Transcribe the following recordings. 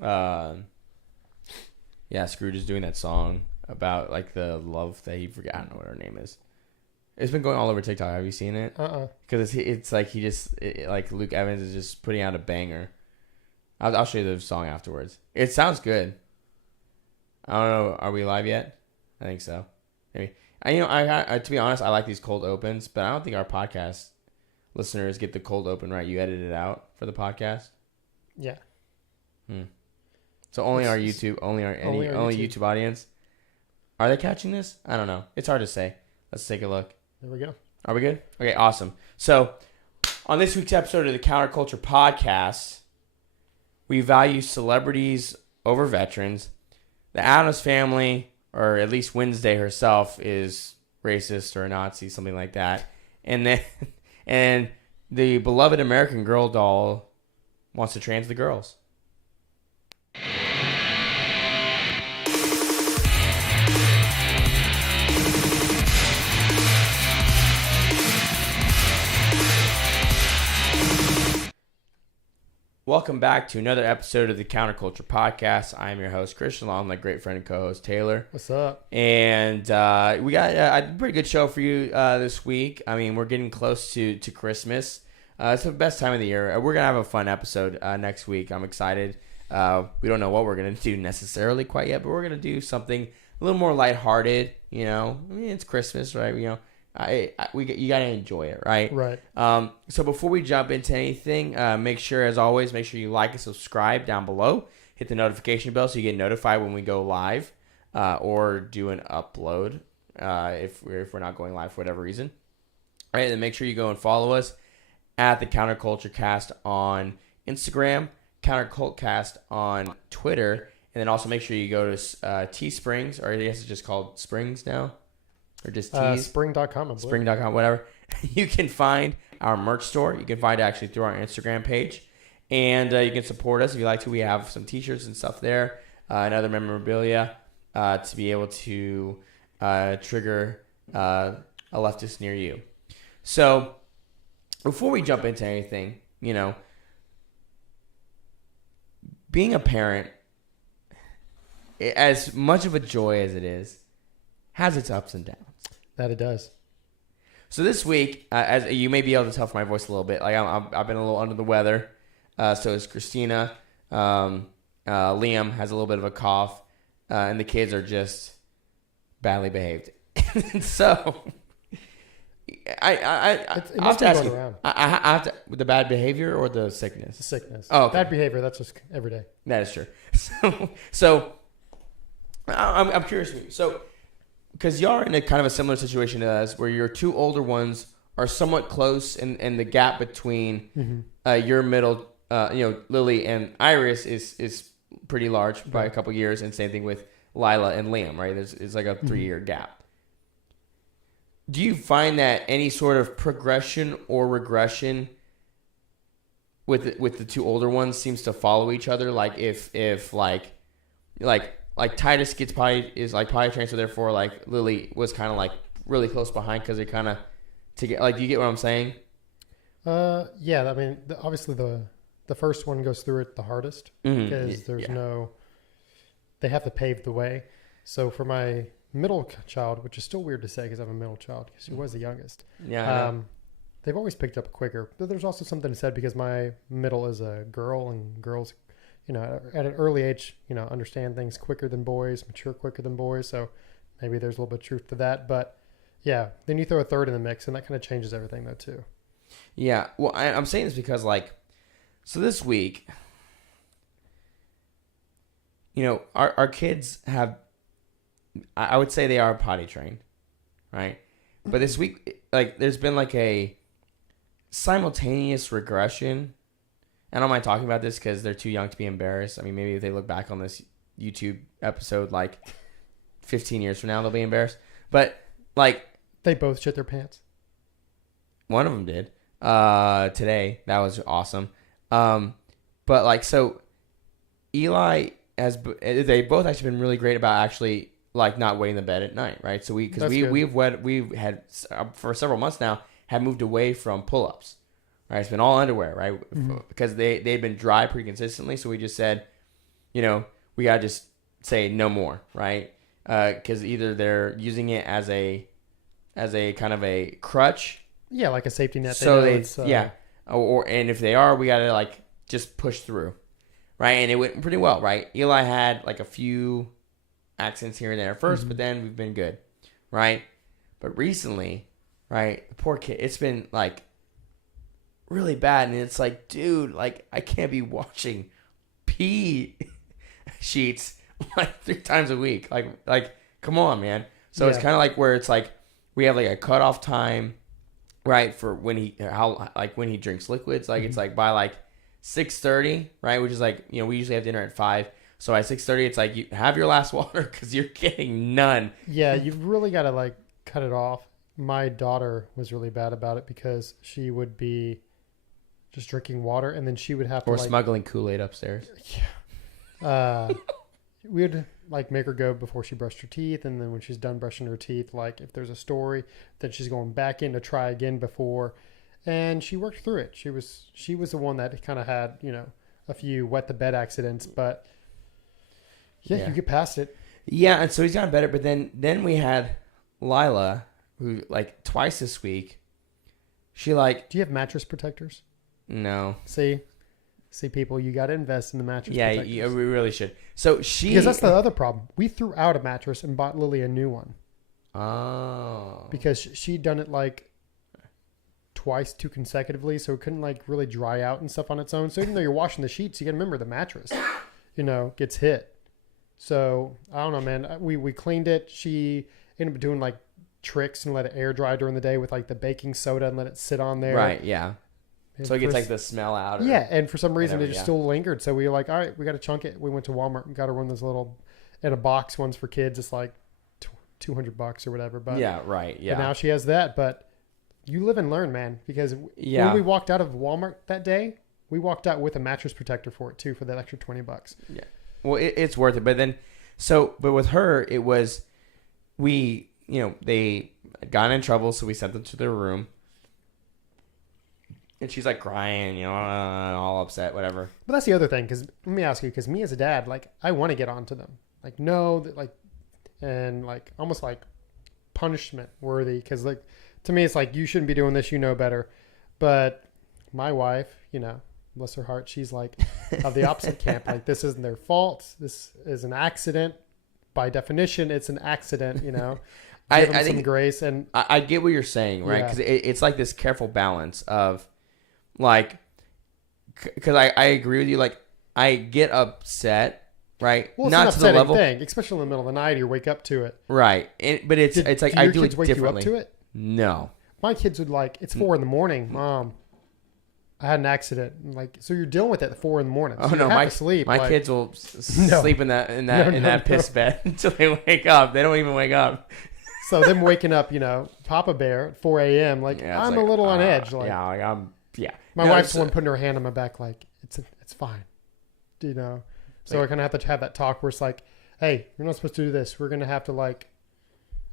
Yeah, Scrooge is doing that song about like the love that he forgot. I don't know what her name is. It's been going all over TikTok. Have you seen it? Because it's like he just like Luke Evans is just putting out a banger. I'll show you the song afterwards. It sounds good. I don't know. Are we live yet? I think so. Maybe. I to be honest, I like these cold opens, but I don't think our podcast listeners get the cold open right. You edit it out for the podcast. Yeah. So only our YouTube YouTube audience. Are they catching this? I don't know. It's hard to say. Let's take a look. There we go. Are we good? Okay, awesome. So on this week's episode of the Counterculture Podcast, we value celebrities over veterans. The Addams Family, or at least Wednesday herself, is racist or a Nazi, something like that. And the beloved American Girl doll wants to trans the girls. Welcome back to another episode of the Counterculture Podcast. I am your host, Christian, along with my great friend and co-host, Taylor. What's up? And we got a pretty good show for you this week. I mean, we're getting close to Christmas. It's the best time of the year. We're going to have a fun episode next week. I'm excited. We don't know what we're going to do necessarily quite yet, but we're going to do something a little more lighthearted. You know, I mean, it's Christmas, right? You know, you got to enjoy it, right? Right. So before we jump into anything, make sure, as always, make sure you like and subscribe down below. Hit the notification bell so you get notified when we go live or do an upload if we're not going live for whatever reason. All right, and then make sure you go and follow us at the Counterculture Cast on Instagram, Countercultcast on Twitter, and then also make sure you go to Teesprings, or I guess it's just called Springs now. Or just tease. Spring.com. Spring.com, whatever. You can find our merch store. You can find it actually through our Instagram page. And you can support us if you like to. We have some t-shirts and stuff there and other memorabilia to be able to trigger a leftist near you. So before we jump into anything, you know, being a parent, as much of a joy as it is, has its ups and downs. That it does. So this week, as you may be able to tell from my voice a little bit, like I've been a little under the weather. So is Christina. Liam has a little bit of a cough, and the kids are just badly behaved. So I have to ask you, I have to, with the bad behavior or the sickness? The sickness. Oh, okay. Bad behavior. That's just every day. That is true. So I'm curious. So. Because y'all are in a kind of a similar situation to us, where your two older ones are somewhat close, and the gap between your middle, Lily and Iris is pretty large by a couple years, and same thing with Lila and Liam, right? It's like a 3-year gap. Do you find that any sort of progression or regression with the two older ones seems to follow each other? Like if Titus probably transferred, therefore like Lily was kind of like really close behind because they kind of do you get what I'm saying? Yeah. I mean, obviously the first one goes through it the hardest because they have to pave the way. So for my middle child, which is still weird to say because I'm a middle child because she was the youngest. Yeah. They've always picked up quicker, but there's also something said because my middle is a girl, and girls, you know, at an early age, you know, understand things quicker than boys, mature quicker than boys. So maybe there's a little bit of truth to that. But yeah, then you throw a third in the mix, and that kind of changes everything, though, too. Yeah. Well, I'm saying this because, so this week, you know, our kids have, I would say they are potty trained, right? But this week, there's been a simultaneous regression. I don't mind talking about this because they're too young to be embarrassed. I mean, maybe if they look back on this YouTube episode 15 years from now, they'll be embarrassed. But they both shit their pants. One of them did today. That was awesome. But so Eli they both actually been really great about actually not wetting the bed at night, right? So we've had for several months now had moved away from pull-ups. Right, it's been all underwear, right? Mm-hmm. Because they've been dry pretty consistently. So we just said, we gotta just say no more, right? Because either they're using it as a kind of a crutch. Yeah, like a safety net. So and if they are, we gotta like just push through, right? And it went pretty well, right? Eli had like a few accidents here and there at first, but then we've been good, right? But recently, right, the poor kid, it's been like really bad, and it's like, dude, like I can't be washing pee sheets like 3 times a week, like come on, man. So it's kind of like where it's like we have like a cutoff time, right, for when he drinks liquids, like it's like by like 6:30, right, which is like we usually have dinner at 5. So at 6:30, it's like you have your last water because you're getting none. Yeah, you've really got to like cut it off. My daughter was really bad about it because she would be just drinking water, and then she would have to smuggling Kool-Aid upstairs. Yeah. We would like make her go before she brushed her teeth, and then when she's done brushing her teeth, like if there's a story, then she's going back in to try again before, and she worked through it. She was the one that kind of had a few wet the bed accidents, but you get past it. Yeah, and so he's gotten better, but then we had Lila, who like twice this week, she like. Do you have mattress protectors? No. See people, you got to invest in the mattress protectors. Yeah, we really should. So because that's the other problem. We threw out a mattress and bought Lily a new one. Oh. Because she'd done it like twice too consecutively, so it couldn't like really dry out and stuff on its own. So even though you're washing the sheets, you got to remember the mattress, gets hit. So I don't know, man. We cleaned it. She ended up doing like tricks and let it air dry during the day with like the baking soda and let it sit on there. Right. Yeah. And so it gets like the smell out. And for some reason it just still lingered. So we were like, all right, we got to chunk it. We went to Walmart and got her one of those little in a box ones for kids. It's like $200 or whatever. But yeah, right. Yeah. But now she has that. But you live and learn, man. Because when we walked out of Walmart that day, we walked out with a mattress protector for it too for that extra $20. Yeah. Well, it's worth it. But then, but with her, it was they got in trouble, so we sent them to their room. And she's like crying, all upset, whatever. But that's the other thing, because let me ask you, because me as a dad, like, I want to get onto them. Like, no, like, and like, almost like punishment worthy. Because, like, to me, it's like, you shouldn't be doing this, better. But my wife, bless her heart, she's like of the opposite camp. Like, this isn't their fault. This is an accident. By definition, it's an accident, I think some grace. And I get what you're saying, right? Because it's like this careful balance of, like, because I agree with you. Like, I get upset, right? Well, it's not to the level thing, especially in the middle of the night. You wake up to it, right? But it's like I do it differently. You up to it? No, my kids would like. It's 4 a.m, Mom. I had an accident. Like, so you're dealing with it at 4 a.m. So oh no, my kids will sleep in that piss bed until they wake up. They don't even wake up. So them waking up, Papa Bear at 4 a.m. Like, I'm a little on edge. Like, My wife's the one putting her hand on my back, like, it's fine. So I kind of have to have that talk where it's like, hey, you're not supposed to do this. We're gonna have to like,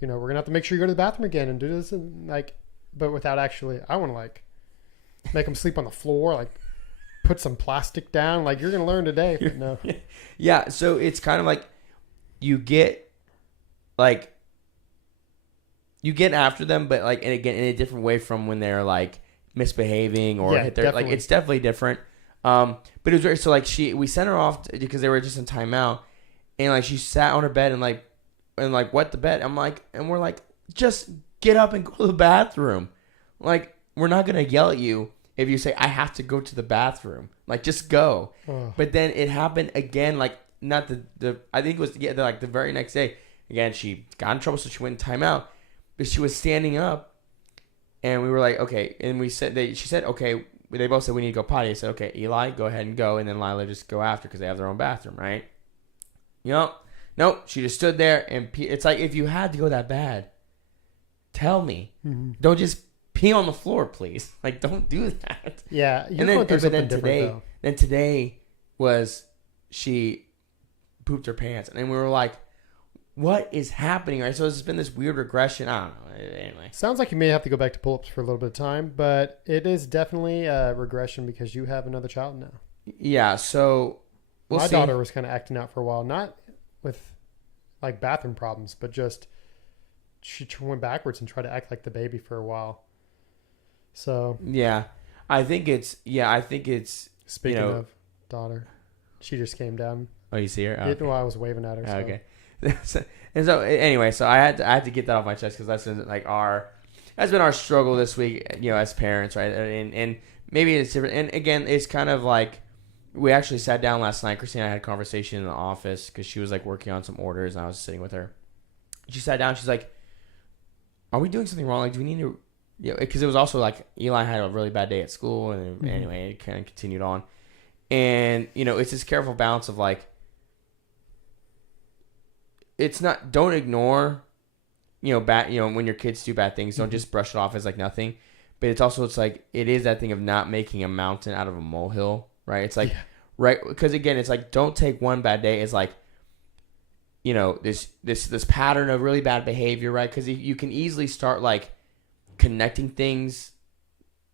we're gonna have to make sure you go to the bathroom again and do this and like, but without actually, I want to like make them sleep on the floor, like put some plastic down. Like, you're gonna learn today. But no. Yeah. So it's kind of like you get after them, but like, and again, in a different way from when they're like misbehaving or hit their, like, it's definitely different. But it was very, so like we sent her off because they were just in timeout, and like she sat on her bed and wet the bed. And we're like, just get up and go to the bathroom. Like, we're not gonna yell at you if you say I have to go to the bathroom. Like, just go. Oh. But then it happened again. Like, not I think it was like the very next day. Again, she got in trouble, so she went in timeout. But she was standing up, and we were like, okay. And she said, okay. They both said we need to go potty. I said, okay, Eli, go ahead and go, and then Lila just go after because they have their own bathroom, right? Nope. She just stood there, and it's like, if you had to go that bad, tell me. Mm-hmm. Don't just pee on the floor, please. Like, don't do that. Yeah, then today was she pooped her pants, and then we were like, what is happening, right? So it's been this weird regression. I don't know. Anyway. Sounds like you may have to go back to pull-ups for a little bit of time, but it is definitely a regression because you have another child now. Yeah, so we'll My see. daughter was kind of acting out for a while, not with like bathroom problems, but just she went backwards and tried to act like the baby for a while. So Yeah, I think it's. speaking You know- of daughter, she just came down. Oh, you see her? Oh, While I was waving at her. So. okay. And so anyway, so I had to get that off my chest because that's been our struggle this week, as parents, right? And maybe it's different. And again, it's kind of like we actually sat down last night. Christina and I had a conversation in the office because she was like working on some orders, and I was sitting with her. She sat down. She's like, "Are we doing something wrong? Like, do we need to?" Because it was also like Eli had a really bad day at school, and anyway, it kind of continued on. And it's this careful balance of like, it's not. Don't ignore, when your kids do bad things, don't just brush it off as like nothing. But it's like it is that thing of not making a mountain out of a molehill, right? It's like right because again, it's like don't take one bad day as like, this pattern of really bad behavior, right? Because you can easily start like connecting things,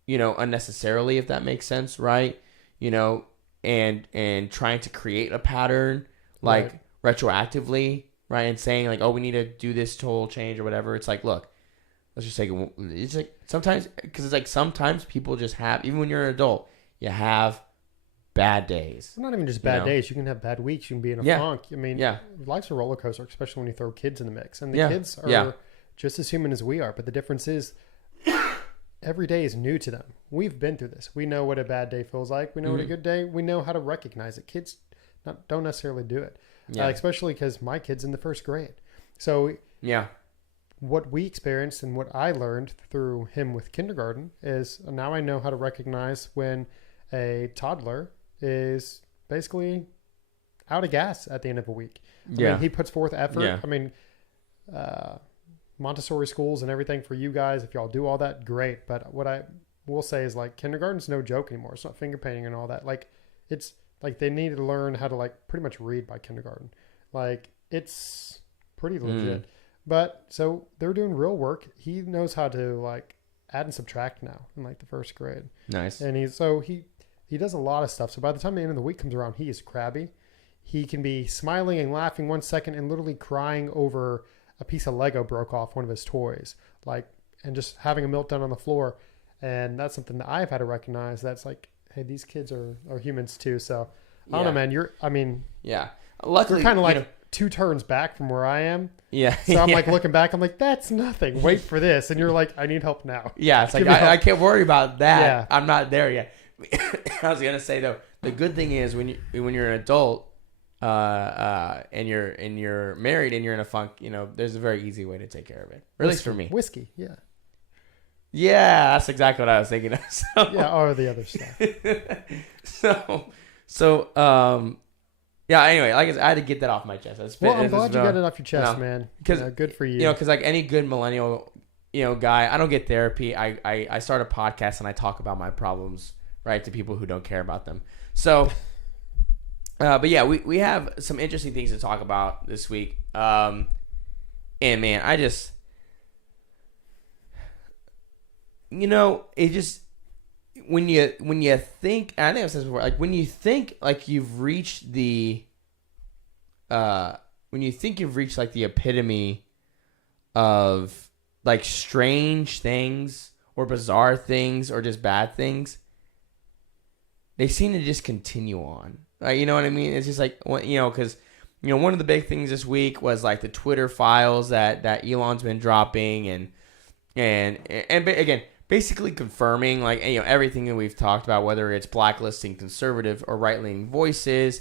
unnecessarily, if that makes sense, right? And trying to create a pattern like retroactively. Right, and saying like, "Oh, we need to do this total change or whatever." It's like, look, let's just say it's like sometimes because it's like sometimes people just have, even when you're an adult, you have bad days. It's not even just bad days. You can have bad weeks. You can be in a funk. I mean, life's a roller coaster, especially when you throw kids in the mix. And the kids are just as human as we are. But the difference is every day is new to them. We've been through this. We know what a bad day feels like. We know what a good day. We know how to recognize it. Kids don't necessarily do it. Especially because my kid's in the first grade. So what we experienced and what I learned through him with kindergarten is now I know how to recognize when a toddler is basically out of gas at the end of a week. I mean, he puts forth effort. Yeah. I mean, Montessori schools and everything for you guys, if y'all do all that, great. But what I will say is like kindergarten's no joke anymore. It's not finger painting and all that. Like it's like they need to learn how to like pretty much read by kindergarten. Like it's pretty legit. But so they're doing real work. He knows how to like add and subtract now in like the first grade. Nice. And he does a lot of stuff. So by the time the end of the week comes around, he is crabby. He can be smiling and laughing 1 second and literally crying over a piece of Lego broke off one of his toys. Like, and just having a meltdown on the floor. And that's something that I've had to recognize. That's like, hey, these kids are humans too. So I don't know, man. Luckily, you're kind of like 2 turns back from where I am. Yeah. So I'm like looking back. I'm like, that's nothing. Wait for this. And you're like, I need help now. Yeah. It's like, I can't worry about that. Yeah. I'm not there yet. I was going to say though, the good thing is when you're an adult, and you're married and you're in a funk, there's a very easy way to take care of it. Or at least for me. Whiskey. Yeah. Yeah, that's exactly what I was thinking of. So, or the other stuff. Anyway, like I said, I had to get that off my chest. I'm glad you got it off your chest, man. Because good for you. Because like any good millennial, guy, I don't get therapy. I start a podcast and I talk about my problems, right, to people who don't care about them. So, but yeah, we have some interesting things to talk about this week. And man, I just, it just. When you think, and I think I've said this before, like when you think like you've reached like the epitome of like strange things or bizarre things or just bad things, they seem to just continue on. You know what I mean? It's just like, because one of the big things this week was like the Twitter files that Elon's been dropping, and again, basically confirming like everything that we've talked about, whether it's blacklisting conservative or right-leaning voices,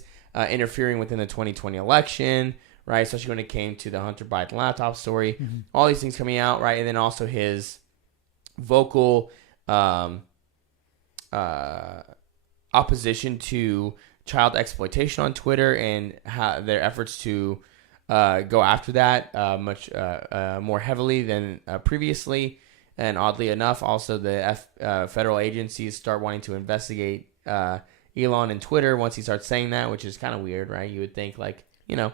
interfering within the 2020 election, right? Especially when it came to the Hunter Biden laptop story, all these things coming out, right? And then also his vocal opposition to child exploitation on Twitter and how their efforts to go after that much more heavily than previously. And oddly enough, also the federal agencies start wanting to investigate Elon and Twitter once he starts saying that, which is kind of weird, right? You would think you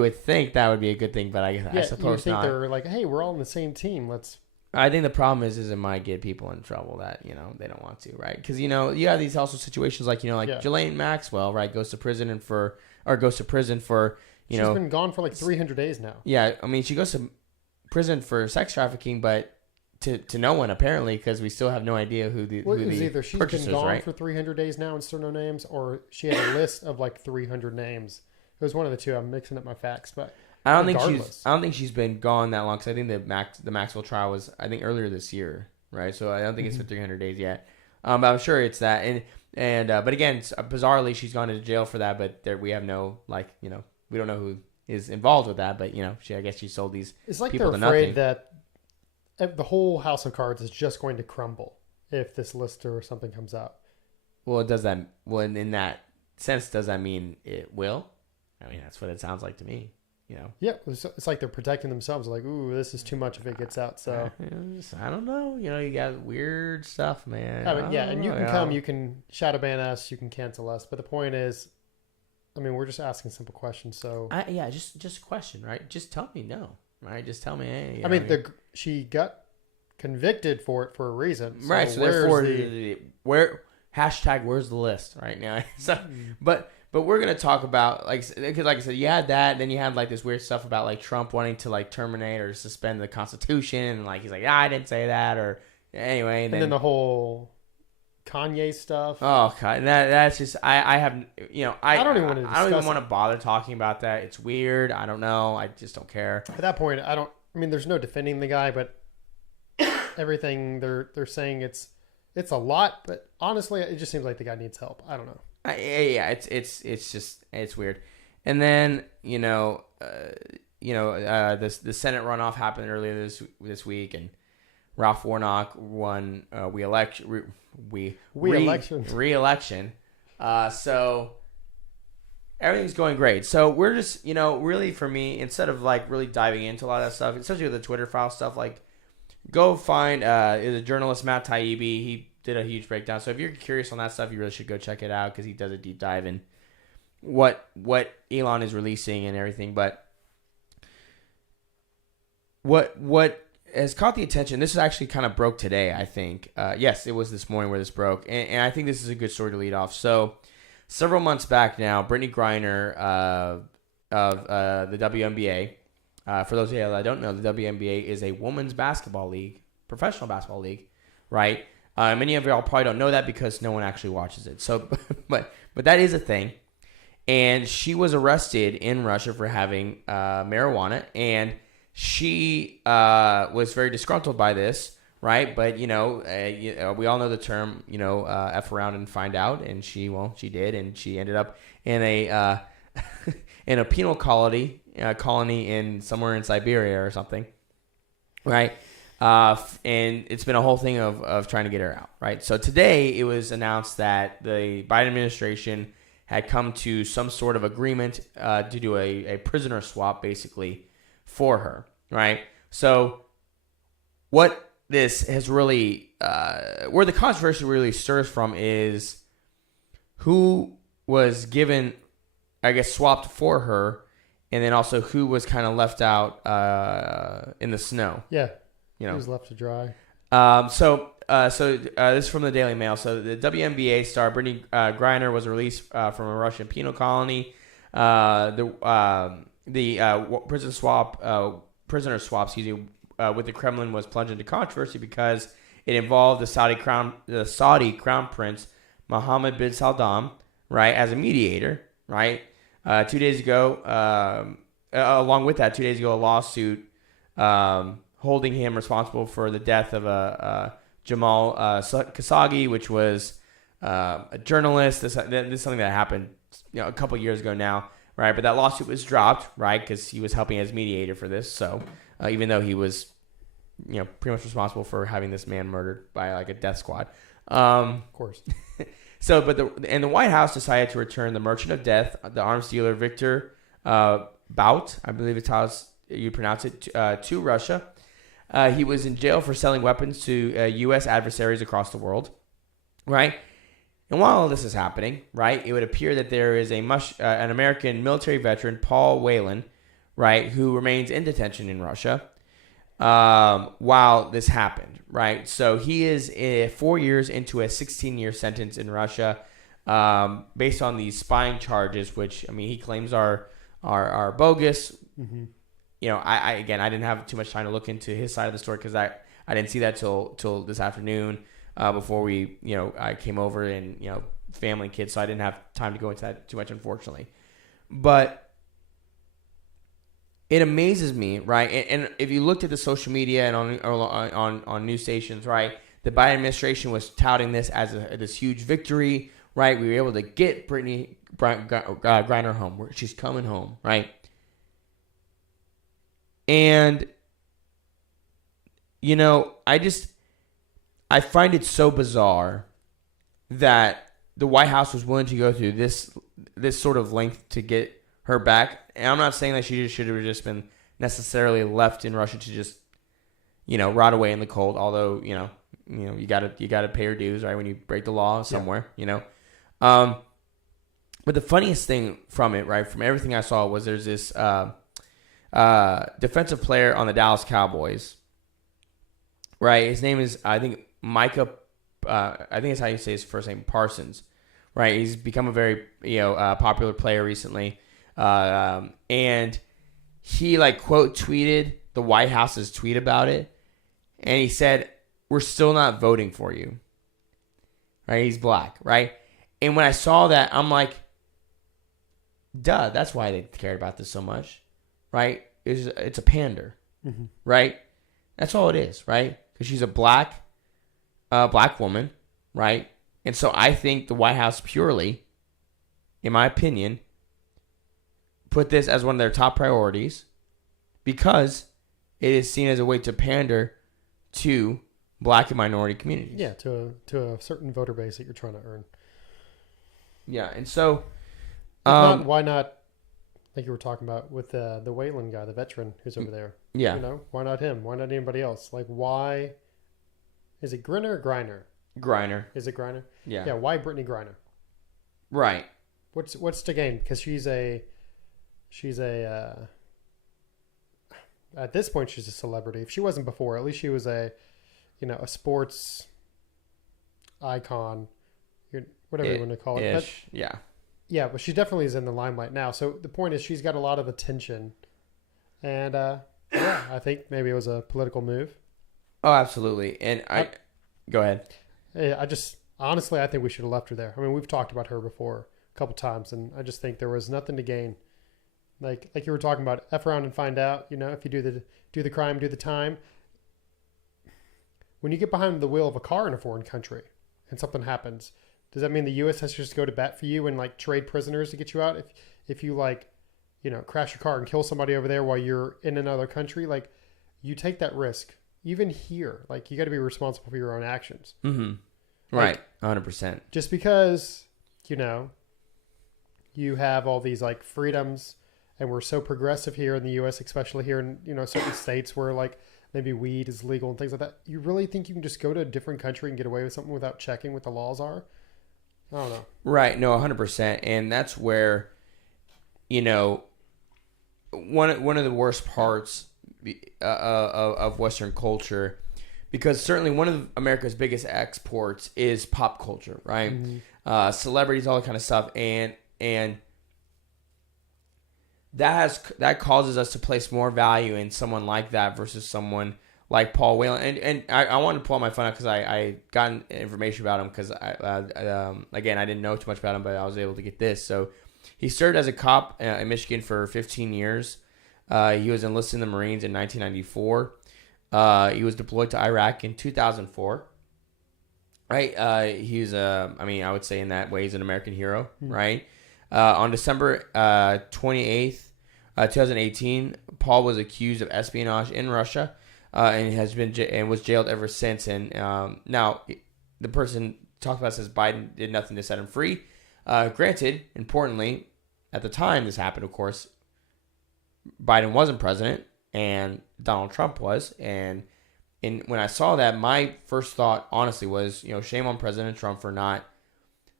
would think that would be a good thing, but I suppose you would think not. they're like, hey, we're all on the same team. Let's I think the problem is it might get people in trouble that, they don't want to, right? Because, you have these also situations like, Ghislaine Maxwell, right, goes to prison for, She's been gone for like 300 days now. Yeah, I mean, she goes to prison for sex trafficking, but to no one, apparently, because we still have no idea who the either she's been gone right? for 300 days now and still no names, or she had a list of like 300 names. It was one of the two. I'm mixing up my facts, but I don't think she's been gone that long, because I think the Maxwell trial was, I think, earlier this year, right? So I don't think it's been 300 days yet. But I'm sure it's that. But again, bizarrely, she's gone to jail for that. But we have no, we don't know who is involved with that. But I guess she sold these. It's like people they're to afraid nothing. that the whole house of cards is just going to crumble if this list or something comes out. Well, in that sense, does that mean it will? I mean, that's what it sounds like to me. Yeah, it's like they're protecting themselves. Like, ooh, this is too much if it gets out. So I don't know. You got weird stuff, man. And you can come, you can shadow ban us, you can cancel us. But the point is, I mean, we're just asking simple questions. So just a question, right? Just tell me no, right? Just tell me, hey. I mean, she got convicted for it for a reason, right? So therefore, where's the list right now? So, But we're gonna talk about because like I said, you had that, then you had like this weird stuff about like Trump wanting to like terminate or suspend the Constitution, and like he's like, I didn't say that, or anyway. And then the whole Kanye stuff. Oh God, that's just I have I don't even want to. I don't even want to bother talking about that. It's weird. I don't know. I just don't care. At that point, I mean, there's no defending the guy, but everything they're saying it's a lot. But honestly, it just seems like the guy needs help. I don't know. It's weird, and then the Senate runoff happened earlier this week, and Ralph Warnock won re-election. So everything's going great. So we're just really, for me, instead of like really diving into a lot of that stuff, especially with the Twitter file stuff, like go find the journalist Matt Taibbi. He did a huge breakdown. So if you're curious on that stuff, you really should go check it out, because he does a deep dive in what Elon is releasing and everything. But what has caught the attention, this is actually kind of broke today, I think. Yes, it was this morning where this broke. And I think this is a good story to lead off. So several months back now, Brittney Griner of the WNBA, for those of you that don't know, the WNBA is a women's basketball league, professional basketball league, right? Many of y'all probably don't know that because no one actually watches it. So, but that is a thing. And she was arrested in Russia for having marijuana, and she was very disgruntled by this, right? But we all know the term, f around and find out, and she did, and she ended up in a in a penal colony in somewhere in Siberia or something, right? And it's been a whole thing of trying to get her out, right? So today it was announced that the Biden administration had come to some sort of agreement to do a prisoner swap, basically, for her, right? So what this has really, where the controversy really stirs from is who was given, I guess, swapped for her, and then also who was kind of left out in the snow. Yeah. He was left to dry. So this is from the Daily Mail. So the WNBA star Brittney Griner was released from a Russian penal colony. The prisoner swap, with the Kremlin was plunged into controversy because it involved the Saudi crown prince Mohammed bin Salman, right, as a mediator, right. 2 days ago, along with that, 2 days ago, a lawsuit holding him responsible for the death of Jamal Khashoggi, which was a journalist. This is something that happened a couple years ago now, right? But that lawsuit was dropped, right, because he was helping as mediator for this. So even though he was pretty much responsible for having this man murdered by like a death squad. Of course. So, but the White House decided to return the Merchant of Death, the arms dealer Victor Bout, I believe it's how you pronounce it, to Russia. He was in jail for selling weapons to U.S. adversaries across the world, right? And while all this is happening, right, it would appear that there is an American military veteran, Paul Whelan, right, who remains in detention in Russia. while this happened, right? So he is 4 years into a 16-year sentence in Russia, based on these spying charges, which I mean he claims are bogus. Mm-hmm. You know, I didn't have too much time to look into his side of the story because I didn't see that till this afternoon, before I came over and family and kids, so I didn't have time to go into that too much, unfortunately. But it amazes me, right? And if you looked at the social media and on news stations, right, the Biden administration was touting this as this huge victory, right? We were able to get Brittney Griner home. She's coming home, right? And I find it so bizarre that the White House was willing to go through this sort of length to get her back. And I'm not saying that she should have just been necessarily left in Russia to just, rot away in the cold. Although, you gotta pay her dues, right? When you break the law somewhere, But the funniest thing from it, right, from everything I saw, was there's this defensive player on the Dallas Cowboys, right? His name is, I think, Micah. I think that's how you say his first name, Parsons, right? He's become a very popular player recently, and he quote tweeted the White House's tweet about it, and he said, "We're still not voting for you." Right? He's black, right? And when I saw that, I'm like, "Duh, that's why they cared about this so much." Right? It's a pander, mm-hmm. right? That's all it is, right? Because she's a black woman, right? And so I think the White House purely, in my opinion, put this as one of their top priorities because it is seen as a way to pander to black and minority communities. Yeah, to a certain voter base that you're trying to earn. Yeah, and so why not? Like you were talking about with the Wayland guy, the veteran who's over there. Yeah. Why not him? Why not anybody else? Like, why? Is it Griner or Griner? Griner. Is it Griner? Yeah. Yeah. Why Brittney Griner? Right. What's the game? Because she's a at this point she's a celebrity. If she wasn't before, at least she was a sports icon, whatever you want to call it. But, yeah. Yeah, but she definitely is in the limelight now. So the point is, she's got a lot of attention, and I think maybe it was a political move. Oh, absolutely. And go ahead. I just honestly, I think we should have left her there. I mean, we've talked about her before a couple times, and I just think there was nothing to gain. Like you were talking about, F around and find out. If you do the crime, do the time. When you get behind the wheel of a car in a foreign country and something happens, does that mean the U.S. has to just go to bat for you and trade prisoners to get you out? If you crash your car and kill somebody over there while you're in another country, you take that risk. Even here, you got to be responsible for your own actions. Mm-hmm. Right, 100%. Just because you have all these freedoms, and we're so progressive here in the U.S., especially here in certain states where maybe weed is legal and things like that. You really think you can just go to a different country and get away with something without checking what the laws are? I don't know. Right. No, 100%. And that's where, one of the worst parts of Western culture, because certainly one of America's biggest exports is pop culture, right? Mm-hmm. Celebrities, all that kind of stuff. And that causes us to place more value in someone like that versus someone like Paul Whelan. And I wanted to pull out my phone out because I got information about him because, again, I didn't know too much about him, but I was able to get this. So he served as a cop in Michigan for 15 years. He was enlisted in the Marines in 1994. He was deployed to Iraq in 2004. Right? He's, I would say in that way he's an American hero, right? On December 28th, 2018, Paul was accused of espionage in Russia. And has been and was jailed ever since. And now the person talked about says Biden did nothing to set him free. Granted, importantly, at the time this happened, of course, Biden wasn't president and Donald Trump was. And when I saw that, my first thought, honestly, was shame on President Trump for not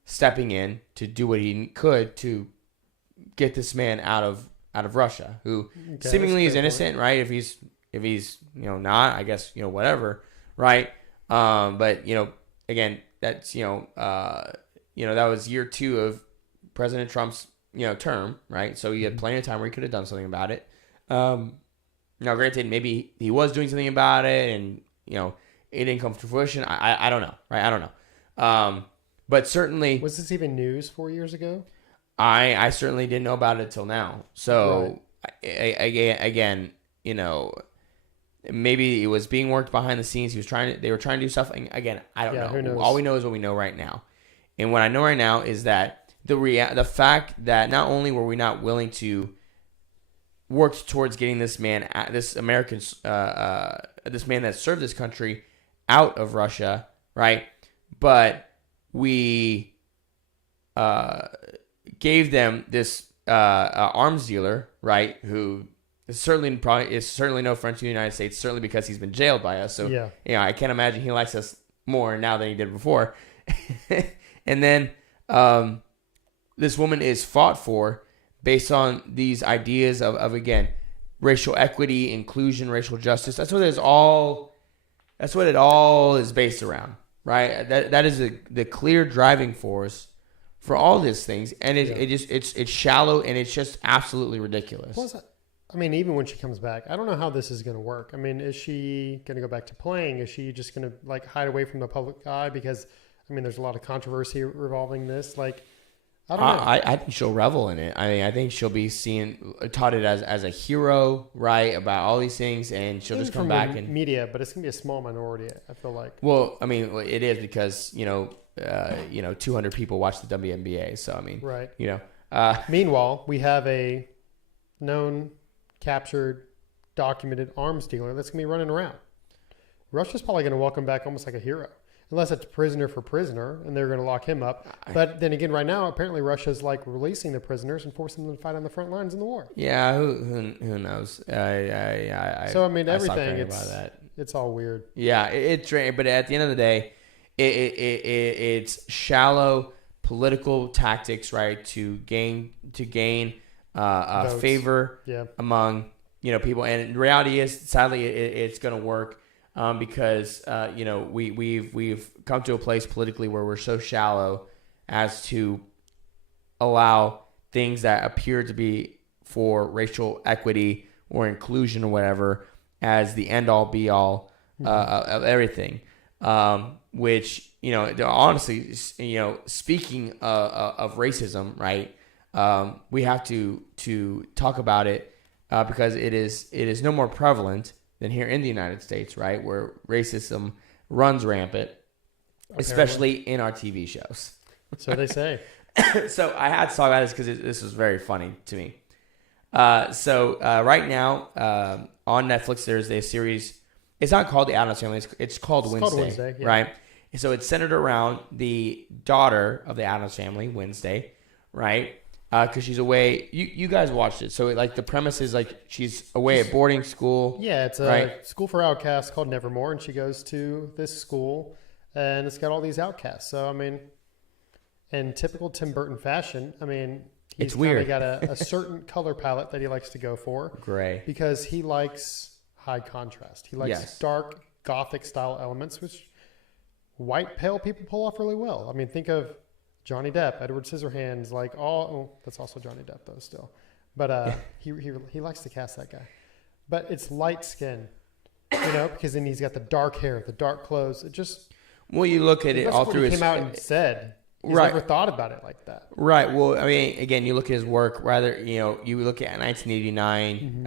stepping in to do what he could to get this man out of Russia, who seemingly is innocent, right? If he's if he's not, I guess whatever, right? But again, that's that was year 2 of President Trump's term, right? So he had plenty of time where he could have done something about it. Now, granted, maybe he was doing something about it, and it didn't come to fruition. I don't know, right? I don't know. But certainly, was this even news 4 years ago? I certainly didn't know about it till now. So again, maybe it was being worked behind the scenes. They were trying to do stuff. And again, I don't know. Who knows? All we know is what we know right now. And what I know right now is that the fact that not only were we not willing to work towards getting this man, this American, this man that served this country out of Russia, right? But we gave them this arms dealer, right? Who is certainly no friend to the United States, certainly because he's been jailed by us. So I can't imagine he likes us more now than he did before. And then this woman is fought for based on these ideas of again, racial equity, inclusion, racial justice. That's what it all is based around, right? That is the clear driving force for all these things, and it's shallow, and it's just absolutely ridiculous. Plus, I mean, even when she comes back, I don't know how this is going to work. I mean, is she going to go back to playing? Is she just going to hide away from the public eye? Because I mean, there's a lot of controversy revolving this. I don't know. I think she'll revel in it. I mean, I think she'll be taught it as a hero, right? About all these things, and she'll just come back and media, but it's gonna be a small minority. I feel like. Well, I mean, it is because 200 people watch the WNBA, so I mean, right? Meanwhile, we have a known, captured, documented arms dealer that's gonna be running around. Russia's probably gonna welcome back almost like a hero. Unless it's prisoner for prisoner, and they're going to lock him up. But then again, right now, apparently Russia's releasing the prisoners and forcing them to fight on the front lines in the war. Yeah, who knows? So I mean, everything it's all weird. Yeah, it's strange, but at the end of the day, it's shallow political tactics, right? To gain favor among people, and the reality is, sadly, it's going to work. Because we've come to a place politically where we're so shallow as to allow things that appear to be for racial equity or inclusion or whatever as the end all be all of everything. Which honestly, speaking of racism, right? We have to talk about it because it is no more prevalent than here in the United States, right, where racism runs rampant, especially in our TV shows. So they say. So I had to talk about this because this was very funny to me. So right now on Netflix, there's a series. It's not called The Addams Family. It's called Wednesday, right? So it's centered around the daughter of the Addams Family, Wednesday, right? Because she's away. You guys watched it. So the premise is she's away at boarding school. Yeah, it's a school for outcasts called Nevermore, and she goes to this school, and it's got all these outcasts. So I mean, in typical Tim Burton fashion, I mean, he's kind of got a certain color palette that he likes to go for. Gray. Because he likes high contrast. He likes dark Gothic style elements, which white pale people pull off really well. I mean, think of Johnny Depp, Edward Scissorhands, that's also Johnny Depp though still, but he likes to cast that guy. But it's light skin, because then he's got the dark hair, the dark clothes. It just you look at it all through. He came out and said he's never thought about it like that. Right. Well, I mean, again, you look at his work. Rather, you look at 1989,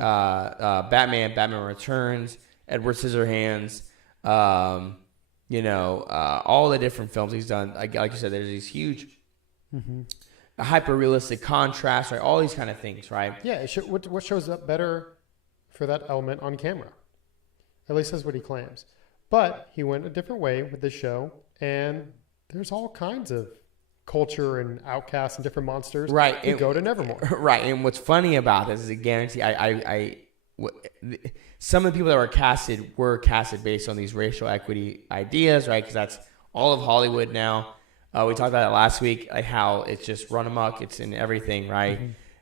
Batman Returns, Edward Scissorhands. All the different films he's done. Like you said, there's these huge, hyper realistic contrast, right? All these kind of things, right? Yeah. What shows up better for that element on camera? At least that's what he claims. But he went a different way with this show, and there's all kinds of culture and outcasts and different monsters. Right. Who go to Nevermore. Right. And what's funny about this is a guarantee. Some of the people that were casted based on these racial equity ideas, right? Because that's all of Hollywood now. We talked about it last week, how it's just run amok. It's in everything, right?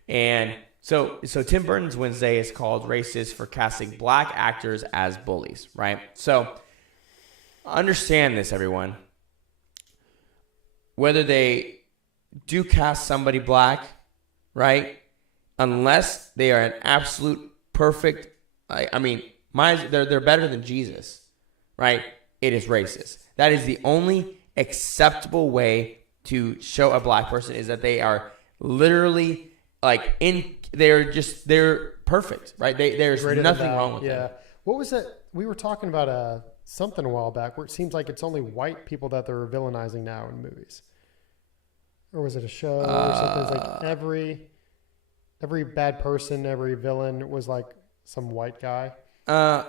And So Tim Burton's Wednesday is called racist for casting black actors as bullies, right? So understand this, everyone. Whether they do cast somebody black, right? Unless they are an absolute perfect, they're better than Jesus, right? It is racist. That is the only acceptable way to show a black person is that they are literally they're perfect, right? There's nothing wrong with them. What was that? We were talking about something a while back where it seems like it's only white people that they're villainizing now in movies. Or was it a show or something? It's like every bad person, every villain was like some white guy. I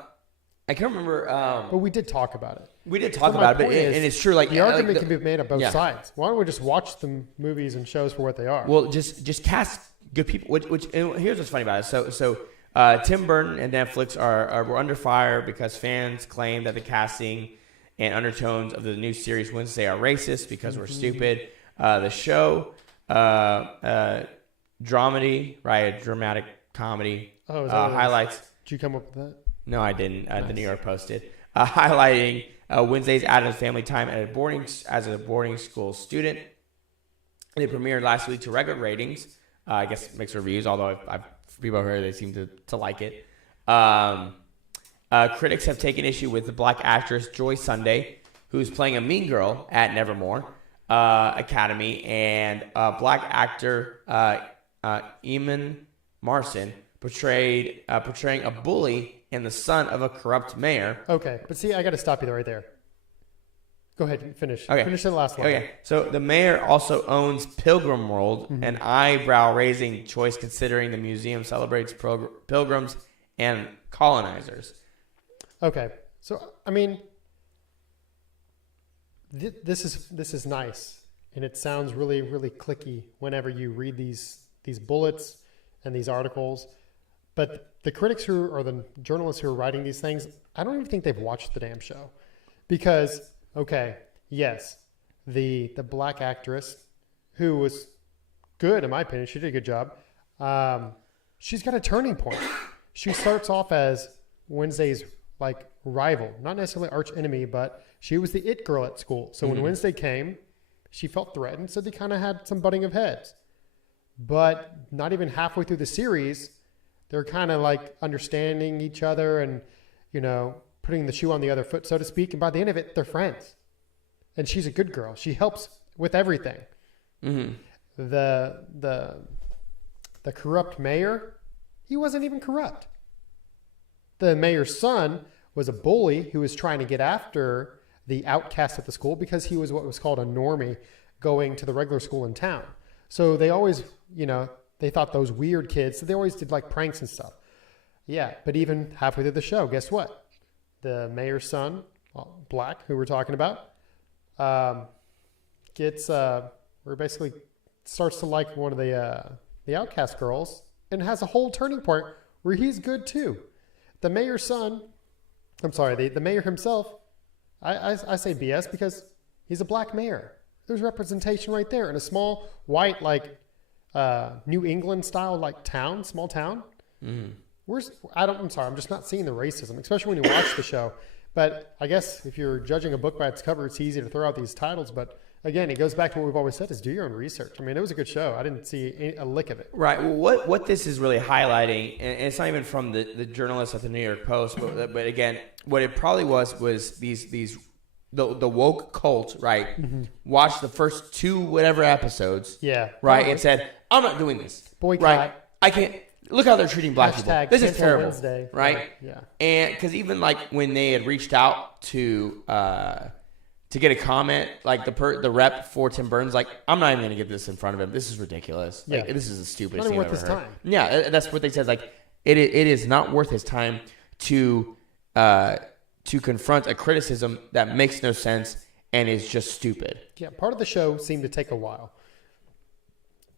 can't remember. But we did talk about it. We did talk about it, and it's true. Like the argument can be made on both yeah. sides. Why don't we just watch the movies and shows for what they are? Well, just cast good people. Which and here's what's funny about it. So Tim Burton and Netflix were under fire because fans claim that the casting and undertones of the new series Wednesday are racist because we're stupid. The show, dramedy, right? A dramatic comedy highlights. Did you come up with that? No, I didn't. Nice. The New York Post did. Highlighting Wednesday's Addams family time as a boarding school student. And it premiered last week to record ratings. I guess mixed reviews, although people have heard they seem to like it. Critics have taken issue with the black actress Joy Sunday, who's playing a mean girl at Nevermore Academy, and black actor Eamon Marson portraying a bully and the son of a corrupt mayor. Okay, but see, I got to stop you right there. Go ahead and finish. Okay. Finish the last line. Okay, so the mayor also owns Pilgrim World, an eyebrow-raising choice considering the museum celebrates pilgrims and colonizers. Okay, so I mean, this is nice, and it sounds really, really clicky whenever you read these bullets and these articles. But the critics or the journalists who are writing these things, I don't even think they've watched the damn show. Because, okay, yes, the black actress, who was good in my opinion, she did a good job, she's got a turning point. She starts off as Wednesday's like rival, not necessarily arch enemy, but she was the it girl at school. So when Wednesday came, she felt threatened, so they kind of had some butting of heads. But not even halfway through the series, they're kind of like understanding each other and, putting the shoe on the other foot, so to speak. And by the end of it, they're friends. And she's a good girl. She helps with everything. Mm-hmm. The corrupt mayor, he wasn't even corrupt. The mayor's son was a bully who was trying to get after the outcast at the school because he was what was called a normie going to the regular school in town. So they always, they thought those weird kids, so they always did like pranks and stuff. Yeah, but even halfway through the show, guess what? The mayor's son, black, who we're talking about, basically starts to like one of the outcast girls and has a whole turning point where he's good too. The mayor's son, the mayor himself, I say BS because he's a black mayor. There's representation right there in a small white New England style town, small town. Mm-hmm. I'm just not seeing the racism, especially when you watch the show. But I guess if you're judging a book by its cover, it's easy to throw out these titles. But again, it goes back to what we've always said: is do your own research. I mean, it was a good show. I didn't see a lick of it. Right. Well, what this is really highlighting, and it's not even from the journalists at the New York Post, but again, what it probably was the woke cult, right? Mm-hmm. Watched the first 2 whatever episodes. Yeah. Right. And said, I'm not doing this. Boycott. Right. I can't. Look how they're treating black people. This is terrible. Wednesday. Right. Yeah. And because even when they had reached out to get a comment, the rep for Tim Burton's I'm not even going to get this in front of him. This is ridiculous. Yeah. This is the stupidest thing Not I've worth ever his heard. time. Yeah. That's what they said. It is not worth his time to confront a criticism that makes no sense and is just stupid. Yeah, part of the show seemed to take a while.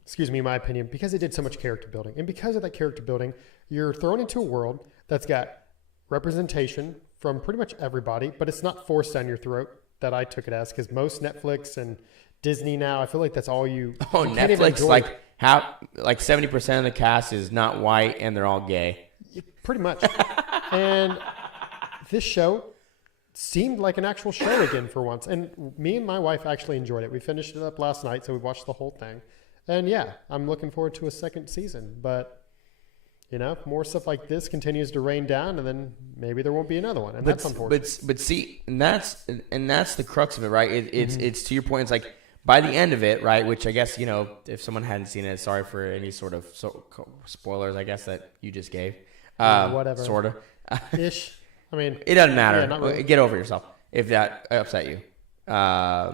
Excuse me, in my opinion, because it did so much character building. And because of that character building, you're thrown into a world that's got representation from pretty much everybody, but it's not forced down your throat that I took it as, because most Netflix and Disney now, I feel like that's all you can't even Netflix enjoy. like 70% of the cast is not white and they're all gay. Pretty much. And this show seemed like an actual show again for once. And me and my wife actually enjoyed it. We finished it up last night, so we watched the whole thing. And yeah, I'm looking forward to a second season. But, you know, if more stuff like this continues to rain down, and then maybe there won't be another one. And that's unfortunate. But see, and that's the crux of it, right? It's to your point, it's like by the end of it, right, which I guess, you know, if someone hadn't seen it, sorry for any sort of spoilers, I guess, that you just gave. Whatever. Sort of. Ish. I mean, it doesn't matter. Yeah, not really. Get over yourself if that upset you.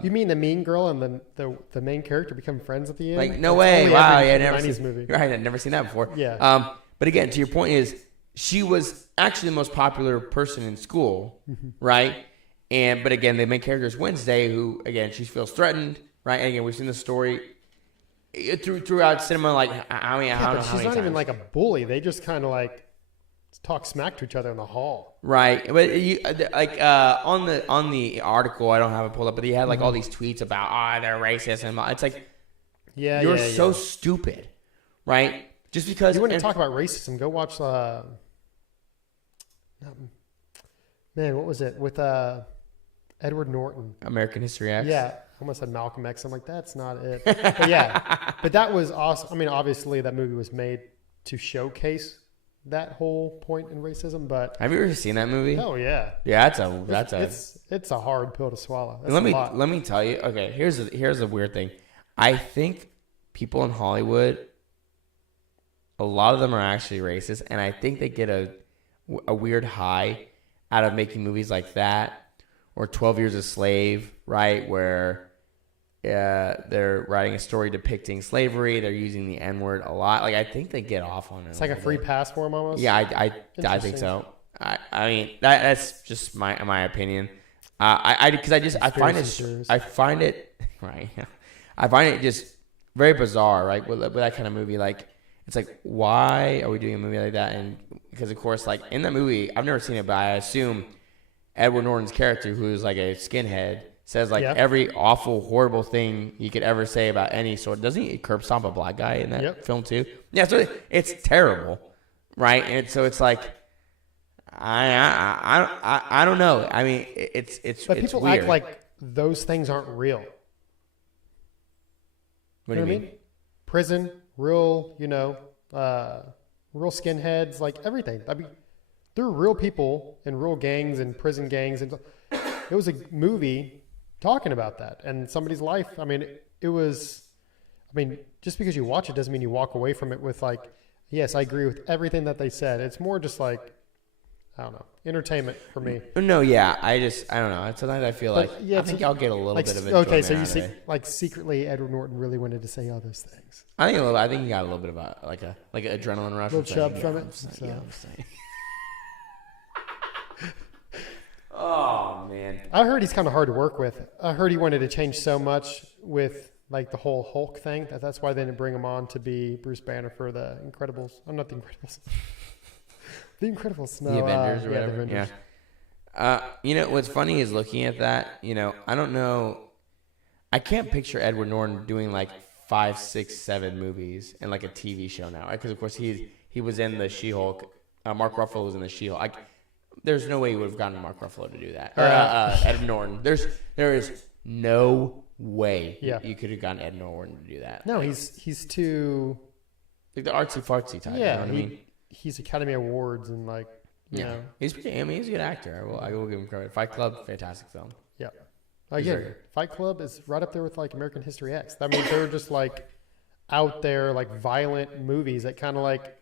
You mean the mean girl and the main character become friends at the end? Like, no way. Wow. Yeah, never 90s seen, movie. Right, I'd never seen that before. Yeah. But again, to your point is, she was actually the most popular person in school, right? But again, the main character is Wednesday, who, again, she feels threatened, right? And again, we've seen the story throughout cinema, like, I mean, I don't know how she's many not even times. like a bully. They just kind of like talk smack to each other in the hall. Right, but on the article, I don't have it pulled up, but he had like all these tweets about they're racist, and it's like, you're so stupid, right? Just because you want to talk about racism, go watch man, what was it with Edward Norton? American History X. Yeah, I almost said Malcolm X. I'm like, that's not it. But yeah, but that was awesome. I mean, obviously that movie was made to showcase that whole point in racism. But have you ever seen that movie? Oh yeah. Yeah, it's a hard pill to swallow. That's let me tell you. Okay, here's a weird thing. I think people in Hollywood, a lot of them are actually racist, and I think they get a weird high out of making movies like that, or 12 Years a Slave, right, where they're writing a story depicting slavery. They're using the N-word a lot. Like, I think they get off on it. It's like a free pass for them almost. Yeah, I think so. I mean, that's just my opinion. I find it right. I find it just very bizarre, right? With that kind of movie, like, it's like, why are we doing a movie like that? And because, of course, like, in that movie, I've never seen it, but I assume Edward Norton's character, who's like a skinhead, says like every awful, horrible thing he could ever say about any sort. Doesn't he curb stomp a black guy in that film too? Yeah, so it's terrible, right? And so it's like, I don't know. I mean, it's but people weird. act like those things aren't real. What do you mean? Prison, real, real skinheads, like everything. I mean, there are real people and real gangs and prison gangs, and it was a movie talking about that and somebody's life. I mean, it was. I mean, just because you watch it doesn't mean you walk away from it with like, yes, I agree with everything that they said. It's more just like, I don't know, entertainment for me. No, yeah, I don't know. Sometimes I feel like, I think I'll get a little bit of enjoyment. Okay, so you see, like, secretly Edward Norton really wanted to say all those things. I think he got a little bit of like an adrenaline rush. A little chub from it. I'm saying. Oh man, I heard he's kind of hard to work with. I heard he wanted to change so much with like the whole Hulk thing that's why they didn't bring him on to be Bruce Banner for the Incredibles. I'm not the Incredibles. The Incredibles. No, the Avengers or whatever. The Avengers. Yeah. What's funny is looking at that. I don't know. I can't picture Edward Norton doing like 5, 6, 7 movies and like a TV show now, right? Because of course he was in the She-Hulk. Mark Ruffalo was in the She-Hulk. There's no way he would have gotten Mark Ruffalo to do that. Or Ed Norton. There is no way you could have gotten Ed Norton to do that. No, he's too like the artsy fartsy type. Yeah, you know what I mean? He's Academy Awards and like you know. He's a good actor. I will give him credit. Fight Club, fantastic film. Yeah. Again, Fight Club is right up there with like American History X. I mean, they're just like out there, like violent movies that kind of like.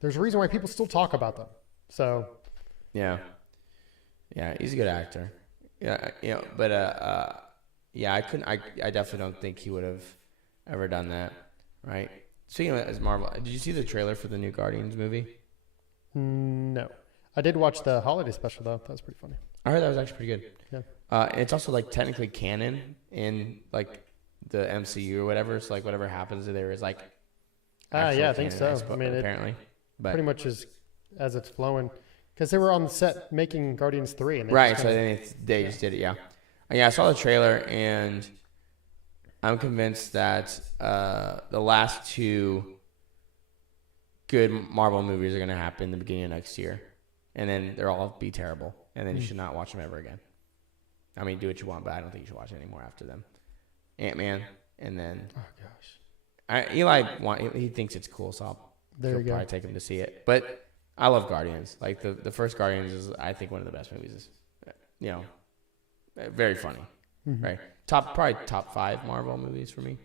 There's a reason why people still talk about them. So. Yeah, he's a good actor. Yeah, but I couldn't. I definitely don't think he would have ever done that. Right. Speaking of Marvel, did you see the trailer for the new Guardians movie? No, I did watch the holiday special though. That was pretty funny. I heard that was actually pretty good. Yeah. And it's also like technically canon in like the MCU or whatever. So like whatever happens there is like. Yeah, I think so. I mean, apparently, but pretty much as it's flowing. Because they were on the set making Guardians 3. And right, so then they just did it, yeah. I saw the trailer, and I'm convinced that the last two good Marvel movies are going to happen in the beginning of next year. And then they'll all be terrible. And then you should not watch them ever again. I mean, do what you want, but I don't think you should watch it anymore after them. Ant-Man, and then... Oh, gosh. Eli, he thinks it's cool, so I'll probably take him to see it. But I love Guardians. Like, the first Guardians is, I think, one of the best movies. You know, very funny. Mm-hmm. Right? Probably top 5 Marvel movies for me.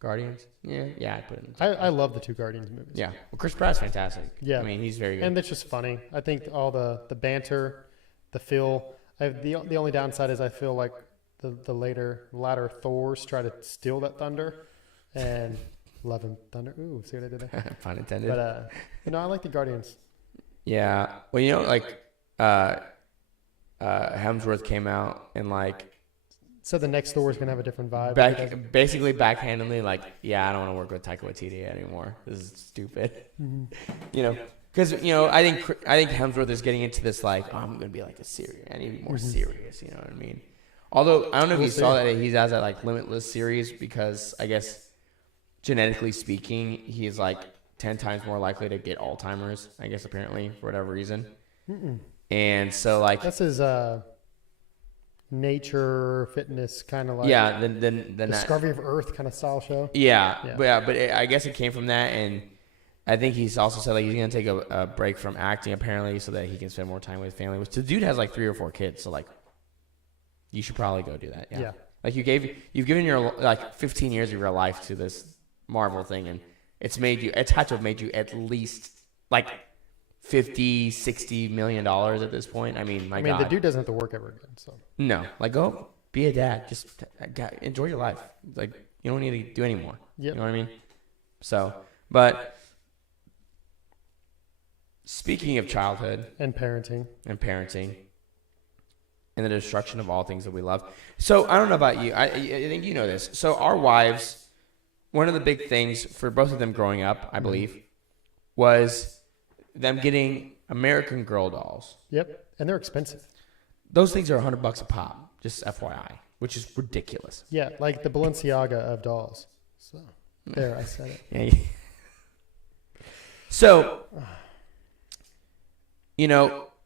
Guardians? Yeah, I'd put it in the top 5. I love the 2 Guardians movies. Yeah. Well, Chris Pratt's fantastic. Yeah. I mean, he's very good. And it's just funny. I think all the banter, the feel... the only downside is I feel like the latter Thors try to steal that thunder, and Love and Thunder. Ooh, see what I did there? Pun intended. But I like the Guardians. Yeah. Well, like Hemsworth came out and like. So the next Thor is gonna have a different vibe. Basically, backhandedly, like, yeah, I don't want to work with Taika Waititi anymore. This is stupid. Mm-hmm. You know. Because, I think Hemsworth is getting into this, like, I'm going to be, like, a serious. I need to be more serious, you know what I mean? Although, I don't know if you saw that he has that, like, Limitless series because, I guess, genetically speaking, he is, like, 10 times more likely to get Alzheimer's, I guess, apparently, for whatever reason. Mm-mm. And so, like... That's his nature, fitness, kind of like... Yeah, then Discovery of Earth kind of style show. Yeah. But I guess it came from that, and... I think he's also said like he's gonna take a break from acting apparently so that he can spend more time with his family. Which the dude has like 3 or 4 kids, so like you should probably go do that. Yeah. Like you've given your like 15 years of your life to this Marvel thing, and it's had to have made you at least like $50-60 million at this point. I mean, God. The dude doesn't have to work ever again. So no, like go be a dad, just enjoy your life. Like you don't need to do any more. Yep. You know what I mean? So, but. Speaking of childhood and parenting and the destruction of all things that we love. So I don't know about you. I think you know this. So our wives, one of the big things for both of them growing up, I believe, was them getting American Girl dolls. Yep. And they're expensive. Those things are $100 a pop, just FYI, which is ridiculous. Yeah, like the Balenciaga of dolls. So there, I said it. Yeah. So...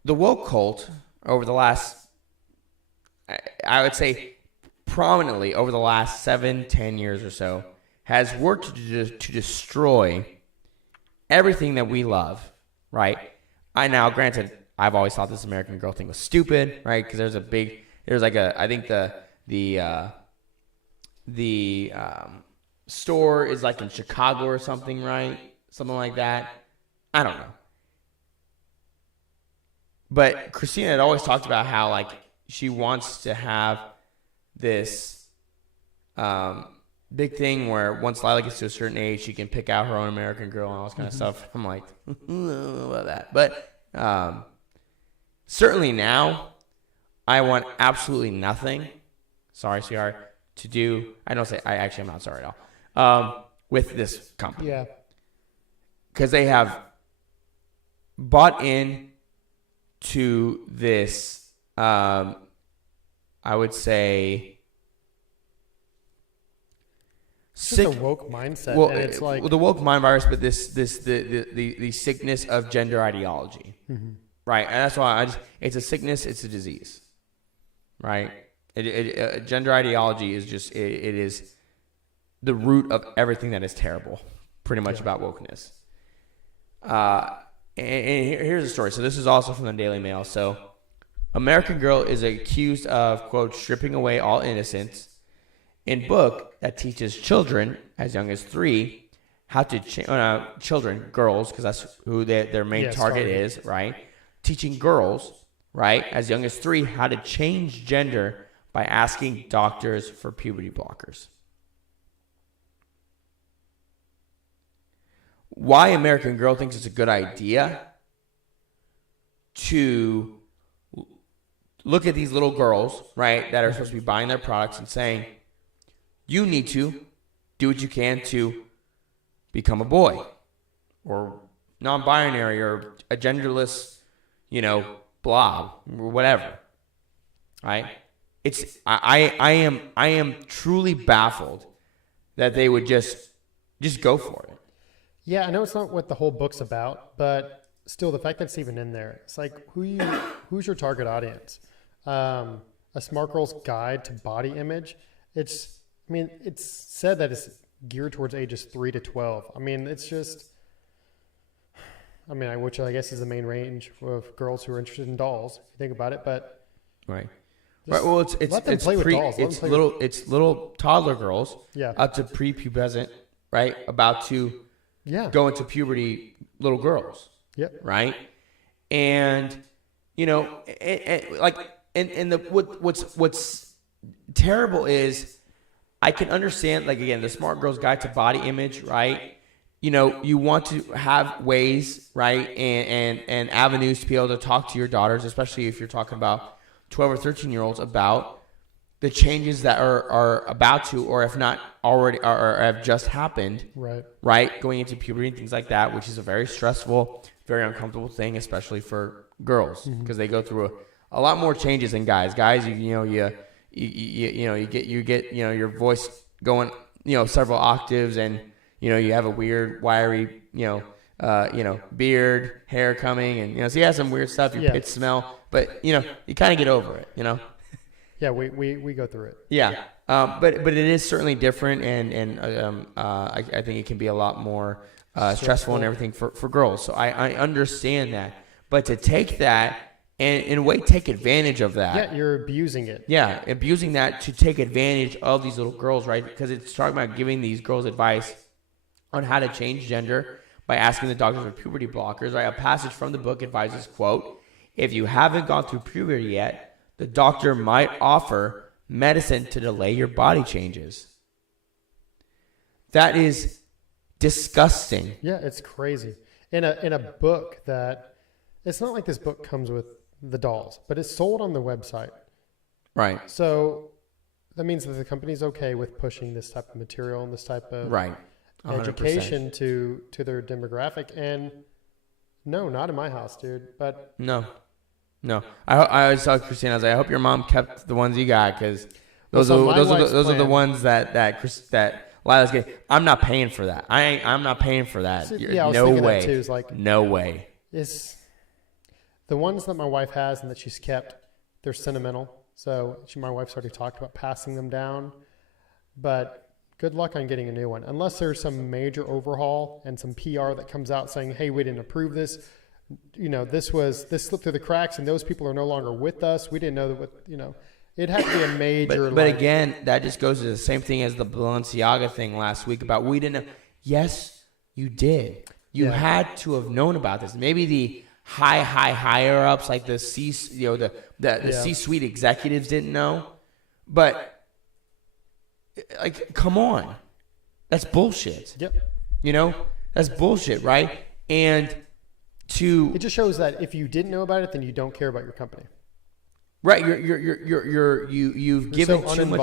the woke cult over the last, I would say prominently over the last 7-10 years or so, has worked to destroy everything that we love, right? Granted, I've always thought this American Girl thing was stupid, right? Because I think the store is like in Chicago or something, right? Something like that. I don't know. But Christina had always talked about how, like, she wants to have this big thing where once Lila gets to a certain age, she can pick out her own American Girl and all this kind of stuff. I'm like, I don't know about that. But certainly now, I want absolutely nothing. Sorry, CR, to do. I'm not sorry at all. With this company. Yeah. Because they have bought in to this, I would say, just a woke mindset. Well, and it's like the woke mind virus, but the sickness of gender ideology, right? And that's why it's a sickness, it's a disease, right? Gender ideology is just it is the root of everything that is terrible, pretty much about wokeness. And here's the story. So this is also from the Daily Mail. So American Girl is accused of, quote, stripping away all innocence in book that teaches children as young as 3 how to children, girls, because that's who their main target is, right? Teaching girls, right, as young as 3 how to change gender by asking doctors for puberty blockers. Why American Girl thinks it's a good idea to look at these little girls, right, that are supposed to be buying their products and saying, you need to do what you can to become a boy or non-binary or a genderless, blob or whatever, right? I am truly baffled that they would just go for it. Yeah, I know it's not what the whole book's about, but still, the fact that it's even in there, it's like who's your target audience? A smart girl's guide to body image. It's said that it's geared towards ages 3 to 12. I mean, it's just, which I guess is the main range of girls who are interested in dolls, if you think about it. But right. Well, it's let them play with dolls. It's little toddler girls, up to prepubescent, right, about to go into puberty, little girls, right, and what's terrible is I can understand, like, again, the smart girl's guide to body image, right? You want to have ways, right, and avenues to be able to talk to your daughters, especially if you're talking about 12 or 13-year-olds, about the changes that are about to, or if not already, or have just happened, right, going into puberty and things like that, which is a very stressful, very uncomfortable thing, especially for girls, because they go through a lot more changes than guys. Guys, you get your voice going, several octaves, and you have a weird, wiry, beard, hair coming, and so you have some weird stuff. Your pits smell, but you kind of get over it. Yeah, we go through it. Yeah, but it is certainly different, and I think it can be a lot more stressful and everything for girls. So I understand that, but to take that and in a way take advantage of that. Yeah, you're abusing it. Yeah, abusing that to take advantage of these little girls, right? Because it's talking about giving these girls advice on how to change gender by asking the doctors for puberty blockers, right? A passage from the book advises, quote, "If you haven't gone through puberty yet, the doctor might offer medicine to delay your body changes." That is disgusting. Yeah, it's crazy. In a book that, it's not like this book comes with the dolls, but it's sold on the website. Right. So that means that the company's okay with pushing this type of material and this type of 100%. education to their demographic. And no, not in my house, dude. But no. I always tell Christina, I was like, I hope your mom kept the ones you got, because those are the ones that Lila's getting. I'm not paying for that. I'm not paying for that. I was no thinking way. that too. It's like, no way. It's the ones that my wife has and that she's kept. They're sentimental. So my wife's already talked about passing them down. But good luck on getting a new one, unless there's some major overhaul and some PR that comes out saying, "Hey, we didn't approve this. This slipped through the cracks, and those people are no longer with us. We didn't know that." It had to be a major. But again, that just goes to the same thing as the Balenciaga thing last week about we didn't know. Yes, you did. You had to have known about this. Maybe the higher ups, like the C-suite executives didn't know, but like, come on, that's bullshit. Yep. That's bullshit, right? And it just shows that if you didn't know about it, then you don't care about your company. Right, you've given so too much.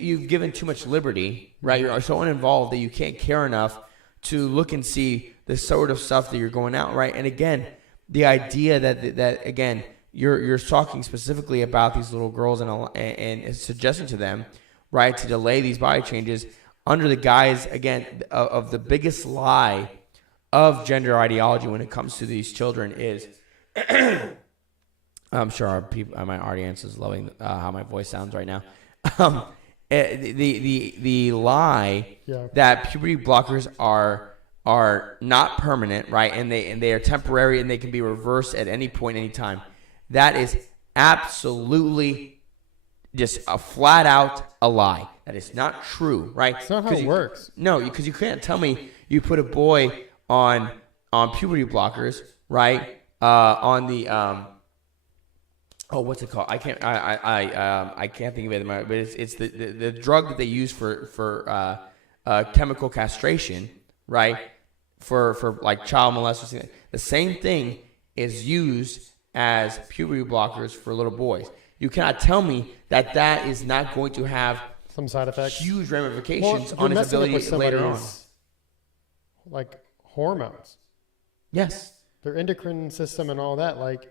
You've given too much liberty, right? You're so uninvolved that you can't care enough to look and see the sort of stuff that you're going out, right? And again, the idea that again you're talking specifically about these little girls and suggesting to them, right, to delay these body changes under the guise, again, of the biggest lie of gender ideology when it comes to these children is. I'm sure my audience is loving how my voice sounds right now. The lie that puberty blockers are not permanent, right? And they are temporary and they can be reversed at any point, any time. That is absolutely just a flat out a lie. That is not true, right? It's not how it works. No, because you can't tell me you put a boy on puberty blockers, right? On the what's it called? I can't think of it, but it's the drug that they use for chemical castration, right? For like child molestation. The same thing is used as puberty blockers for little boys. You cannot tell me that is not going to have some side effects, huge ramifications on his ability later on. Like hormones. Yes. Their endocrine system and all that, like.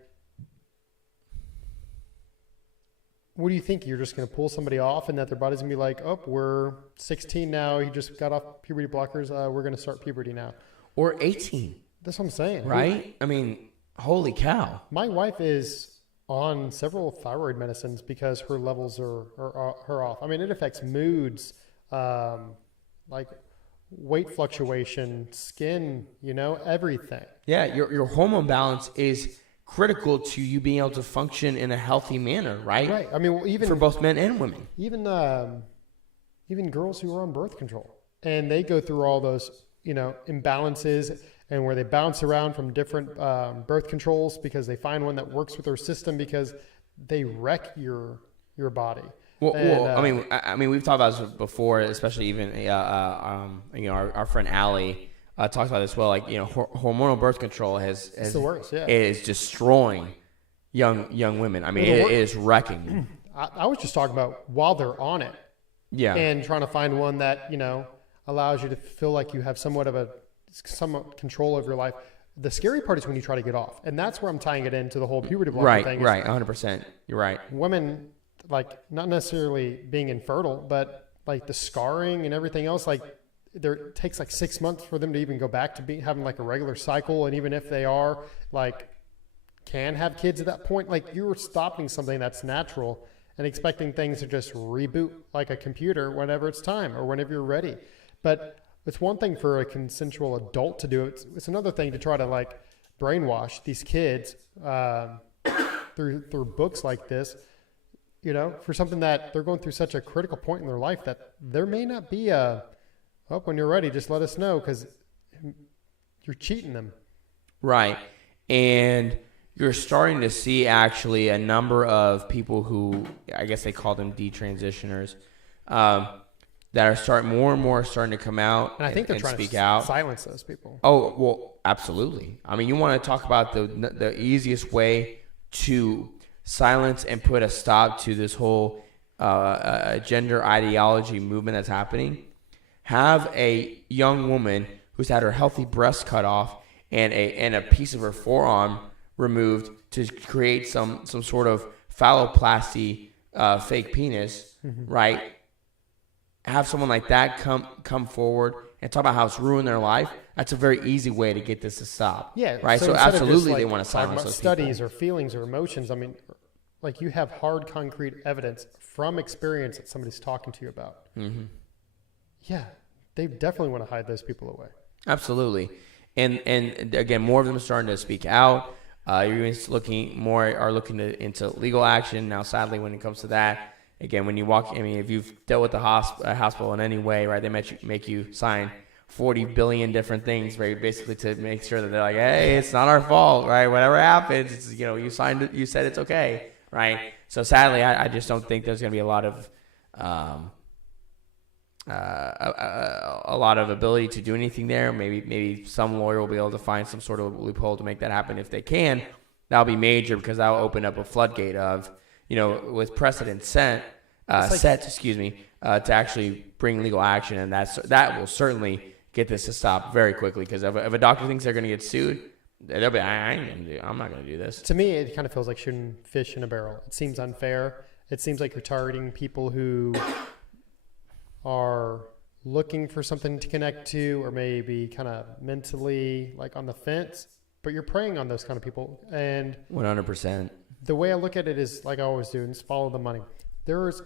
what do you think? You're just going to pull somebody off and that their body's going to be like, oh, we're 16 now. He just got off puberty blockers. We're going to start puberty now. Or 18. That's what I'm saying. Right? I mean, holy cow. My wife is on several thyroid medicines because her levels are off. I mean, it affects moods, like weight fluctuation, skin, everything. Yeah, your hormone balance is critical to you being able to function in a healthy manner, right? Right. I mean, well, even for both men and women. Even girls who are on birth control, and they go through all those, imbalances, and where they bounce around from different birth controls because they find one that works with their system because they wreck your body. Well, I mean, we've talked about this before, especially even, our friend Allie talks about this as well. Like, hormonal birth control it's the worst. Yeah, is destroying young women. I mean, it is wrecking them. I was just talking about while they're on it. Yeah, and trying to find one that allows you to feel like you have somewhat control over your life. The scary part is when you try to get off, and that's where I'm tying it into the whole puberty blocker thing. Right, 100%. You're right. Women, like, not necessarily being infertile, but like the scarring and everything else, like it takes like 6 months for them to even go back to having like a regular cycle, and even if they are like can have kids at that point, like you're stopping something that's natural and expecting things to just reboot like a computer whenever it's time or whenever you're ready. But it's one thing for a consensual adult to do it. It's another thing to try to like brainwash these kids through books like this, for something that they're going through such a critical point in their life that there may not be when you're ready, just let us know, because you're cheating them. Right. And you're starting to see actually a number of people who, I guess they call them detransitioners, that are more and more starting to come out and I think they're trying speak to out. Silence those people. Oh, well, absolutely. I mean, you want to talk about the easiest way to silence and put a stop to this whole gender ideology movement that's happening. Have a young woman who's had her healthy breast cut off and a piece of her forearm removed to create some sort of phalloplasty fake penis, right? Have someone like that come forward and talk about how it's ruined their life. That's a very easy way to get this to stop. Yeah, right. So absolutely, they want to silence those studies people. Or feelings or emotions. I mean, like you have hard, concrete evidence from experience that somebody's talking to you about. Mm-hmm. Yeah, they definitely want to hide those people away. Absolutely, and again, more of them are starting to speak out. You're even looking into legal action now. Sadly, when it comes to that. Again, when you walk, I mean, if you've dealt with a hospital in any way, right, they make you sign 40 billion different things, right, basically to make sure that they're like, hey, it's not our fault, right, whatever happens, it's, you signed it, you said it's okay, right? So sadly, I just don't think there's going to be a lot of ability to do anything there. Maybe some lawyer will be able to find some sort of loophole to make that happen. If they can, that'll be major, because that will open up a floodgate of, with precedent set, to actually bring legal action, and that will certainly get this to stop very quickly. Because if a doctor thinks they're going to get sued, they'll be, I'm not going to do this. To me, it kind of feels like shooting fish in a barrel. It seems unfair. It seems like you're targeting people who are looking for something to connect to, or maybe kind of mentally like on the fence. But you're preying on those kind of people, and 100%. The way I look at it is like I always do, and it's follow the money. There is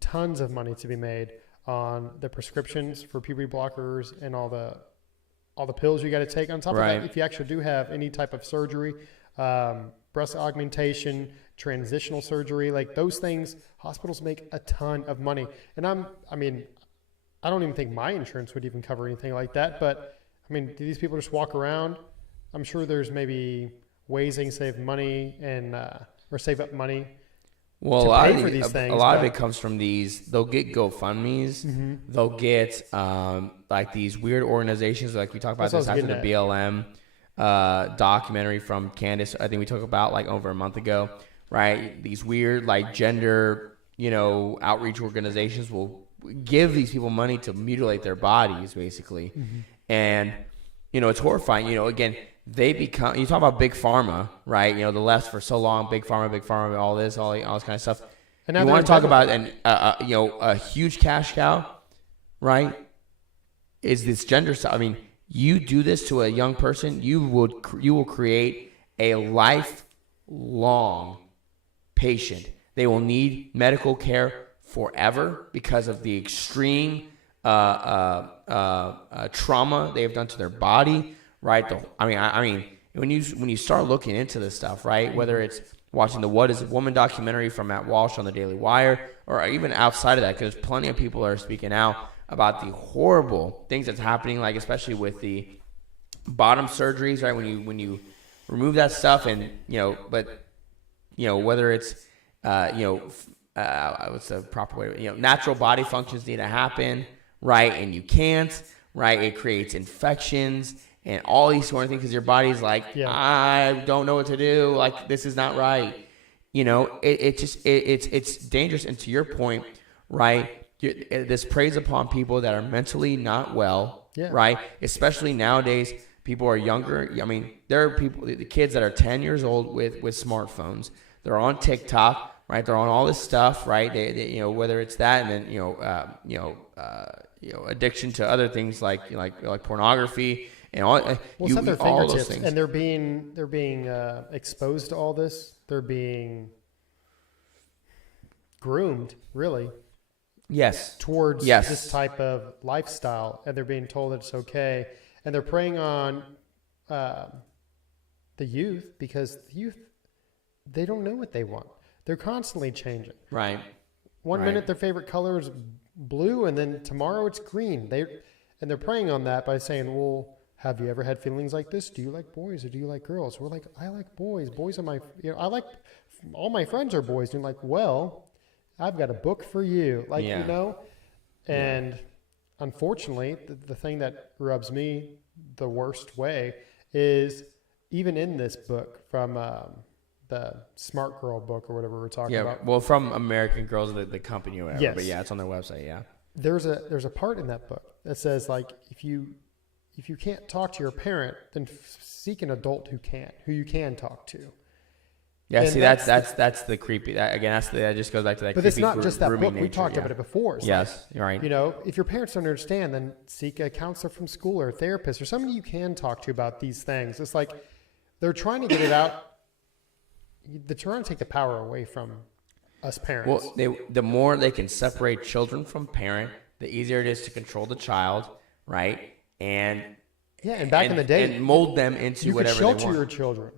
tons of money to be made on the prescriptions for puberty blockers and all the pills you got to take. On top of that, if you actually do have any type of surgery, breast augmentation, transitional surgery, like those things, hospitals make a ton of money. And I don't even think my insurance would even cover anything like that. But I mean, do these people just walk around? I'm sure there's maybe ways they can save money and or save up money. Well, a lot of it comes from these. They'll get GoFundMes. Mm-hmm. They'll get like these weird organizations, like we talked about this after the BLM documentary from Candace. I think we talked about like over a month ago, right? These weird like gender, outreach organizations will give these people money to mutilate their bodies, basically, and it's horrifying. Again. They become, you talk about big pharma, right? The left for so long, big pharma, all this kind of stuff. And now You they're want to talk independent. about a huge cash cow, right? Is this gender stuff? I mean, you do this to a young person, you will create a lifelong patient. They will need medical care forever because of the extreme trauma they have done to their body, right? I mean, when you start looking into this stuff, right? Whether it's watching the What Is a Woman documentary from Matt Walsh on the Daily Wire, or even outside of that, because there's plenty of people that are speaking out about the horrible things that's happening, like especially with the bottom surgeries, right? When you remove that stuff, and whether it's what's the proper way? Natural body functions need to happen, right? And you can't, right? It creates infections and all these sort of things because your body's like, I don't know what to do. Like, this is not right. It's dangerous. And to your point, right? This preys upon people that are mentally not well, right? Especially nowadays, people are younger. I mean, there are the kids that are 10 years old with smartphones. They're on TikTok, right? They're on all this stuff, right? They whether it's that, and then addiction to other things like pornography and all. It's at their all fingertips, those things. and they're being exposed to all this. They're being groomed, really. Yes. Towards this type of lifestyle, and they're being told that it's okay, and they're preying on the youth, because the youth, they don't know what they want. They're constantly changing. Right. One minute their favorite color is blue, and then tomorrow it's green. They're preying on that by saying, well, have you ever had feelings like this? Do you like boys or do you like girls? We're like, I like boys. Boys are my, I like, all my friends are boys. And you're like, well, I've got a book for you. And unfortunately, the thing that rubs me the worst way is even in this book from the Smart Girl book or whatever we're talking about. Well, from American Girls, the company or whatever. Yes. But yeah, it's on their website. Yeah. There's a part in that book that says, like, if you can't talk to your parent, then seek an adult who you can talk to. Yeah, and see, that's the creepy. That just goes back to that. But creepy it's not just that book. nature, We talked about it before. So, you're right. if your parents don't understand, then seek a counselor from school or a therapist or somebody you can talk to about these things. It's like they're trying to get it out. They're trying to take the power away from us parents. Well, the more they can separate children from parent, the easier it is to control the child, right? And back in the day, and mold them into whatever they want. You could shelter your children.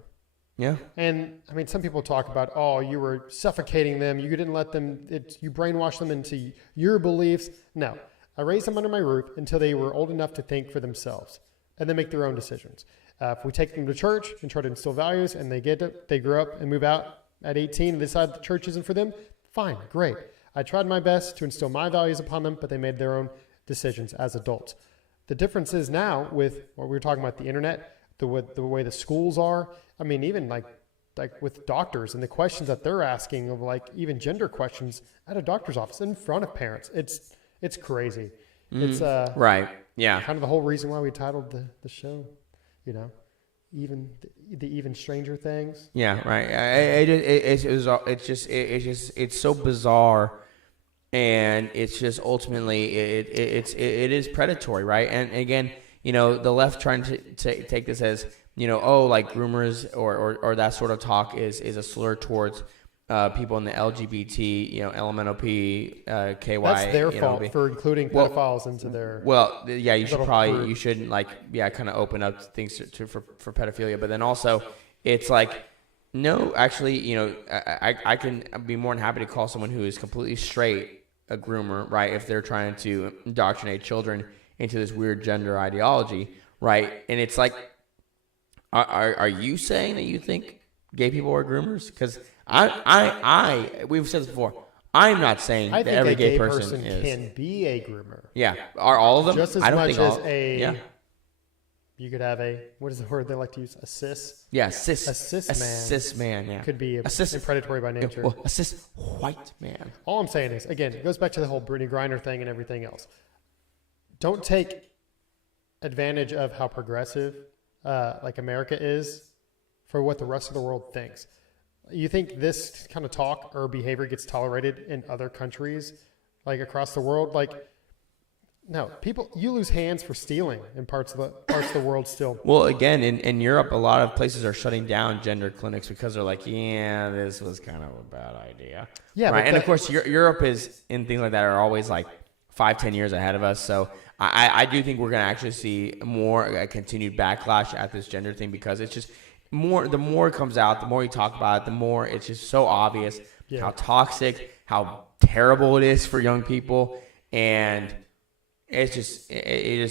Yeah. And I mean, some people talk about, oh, you were suffocating them. You didn't let them, you brainwashed them into your beliefs. No, I raised them under my roof until they were old enough to think for themselves and then make their own decisions. If we take them to church and try to instill values and they grow up and move out at 18 and decide the church isn't for them, fine, great. I tried my best to instill my values upon them, but they made their own decisions as adults. The difference is now with what we were talking about, the internet, the way the schools are. I mean, even like with doctors and the questions that they're asking of, like, even gender questions at a doctor's office in front of parents. It's crazy. It's right. Yeah. kind of the whole reason why we titled the show, even even stranger things. Yeah. Right. It's so bizarre. And it's just ultimately it is predatory, right? And again, the left trying to take this as like groomers or that sort of talk is a slur towards people in the LGBT, LMNOP, KY. That's their fault for including pedophiles into their. Well, yeah, you shouldn't kind of open up things for pedophilia, but then also it's like. No, actually, I can be more than happy to call someone who is completely straight a groomer, right? If they're trying to indoctrinate children into this weird gender ideology, right? And it's like, are you saying that you think gay people are groomers? Because we've said this before. I'm not saying that every gay person can be a groomer. Yeah, are all of them? Just as I don't much think as a. Yeah. You could have what is the word they like to use? A cis? Yeah, cis. A cis man. A cis man, yeah. Could be predatory by nature. Well, a cis white man. All I'm saying is, again, it goes back to the whole Brittney Griner thing and everything else. Don't take advantage of how progressive like America is for what the rest of the world thinks. you think this kind of talk or behavior gets tolerated in other countries, like across the world? Like, no, you lose hands for stealing in parts of the world still. Well, again, in Europe, a lot of places are shutting down gender clinics because they're like, yeah, this was kind of a bad idea. Yeah, right. And of course, Europe is, and things like that are always like 5-10 years ahead of us. So I do think we're going to actually see more continued backlash at this gender thing, because it's just more. The more it comes out, the more you talk about it, the more it's just so obvious how toxic, how terrible it is for young people, and it just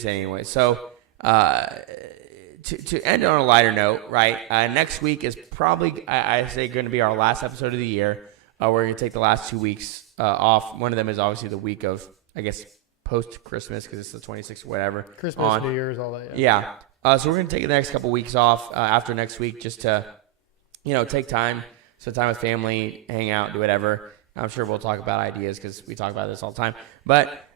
anyway. So to end on a lighter note, right? Next week is probably I say going to be our last episode of the year. We're going to take the last 2 weeks off. One of them is obviously the week of, I guess, post Christmas, because it's the 26th or whatever. Christmas, New Year's, all that. Yeah. So we're going to take the next couple weeks off after next week, just to, take time, spend time with family, hang out, do whatever. I'm sure we'll talk about ideas, because we talk about this all the time. But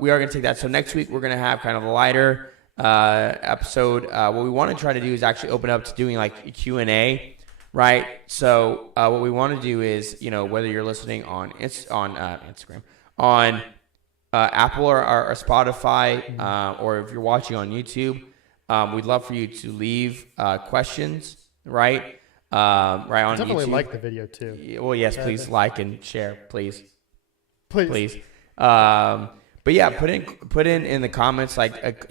we are going to take that. So next week we're going to have kind of a lighter episode. What we want to try to do is actually open up to doing like a Q&A, right? So what we want to do is, whether you're listening on Instagram, on Apple or Spotify, or if you're watching on YouTube, we'd love for you to leave questions, right? Right on definitely YouTube. Like the video too. Well, yes, please like and share, please. Please. But yeah, put in the comments like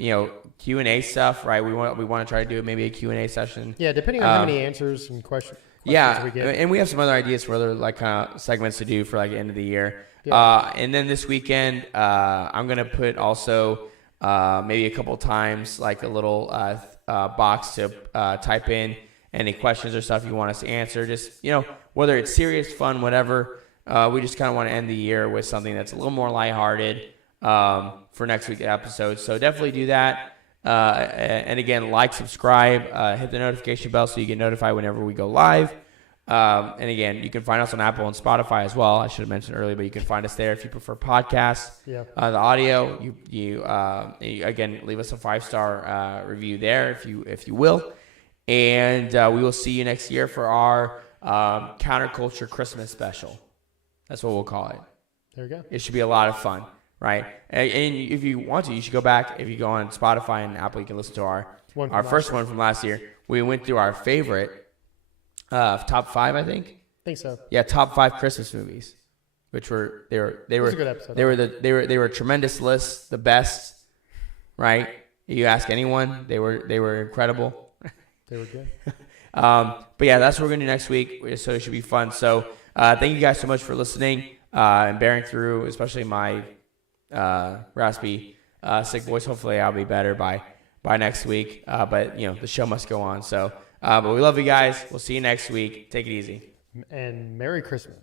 Q&A stuff, right? We want to try to do maybe a Q&A session. Yeah, depending on how many answers and questions we get. And we have some other ideas for other like kind of segments to do for like the end of the year. Yeah. And then this weekend, I'm gonna put also maybe a couple times like a little box to type in any questions or stuff you want us to answer. Just whether it's serious, fun, whatever. We just kind of want to end the year with something that's a little more lighthearted for next week's episode. So definitely do that. And again, like, subscribe, hit the notification bell so you get notified whenever we go live. And again, you can find us on Apple and Spotify as well. I should have mentioned earlier, but you can find us there if you prefer podcasts. Yeah. The audio, you again, leave us a 5-star review there if you will. And we will see you next year for our counterculture Christmas special. That's what we'll call it. There you go. It should be a lot of fun, right? And if you want to, you should go back. If you go on Spotify and Apple, you can listen to our first one from last year. We went through our favorite top 5, I think. I think so. Yeah, top 5 Christmas movies, which were they were It was a good episode. They were a tremendous list, the best, right? You ask anyone, they were incredible. They were good. But yeah, that's what we're gonna do next week. So it should be fun. So thank you guys so much for listening and bearing through, especially my raspy, sick voice. Hopefully, I'll be better by next week. But the show must go on. So, but we love you guys. We'll see you next week. Take it easy. And Merry Christmas.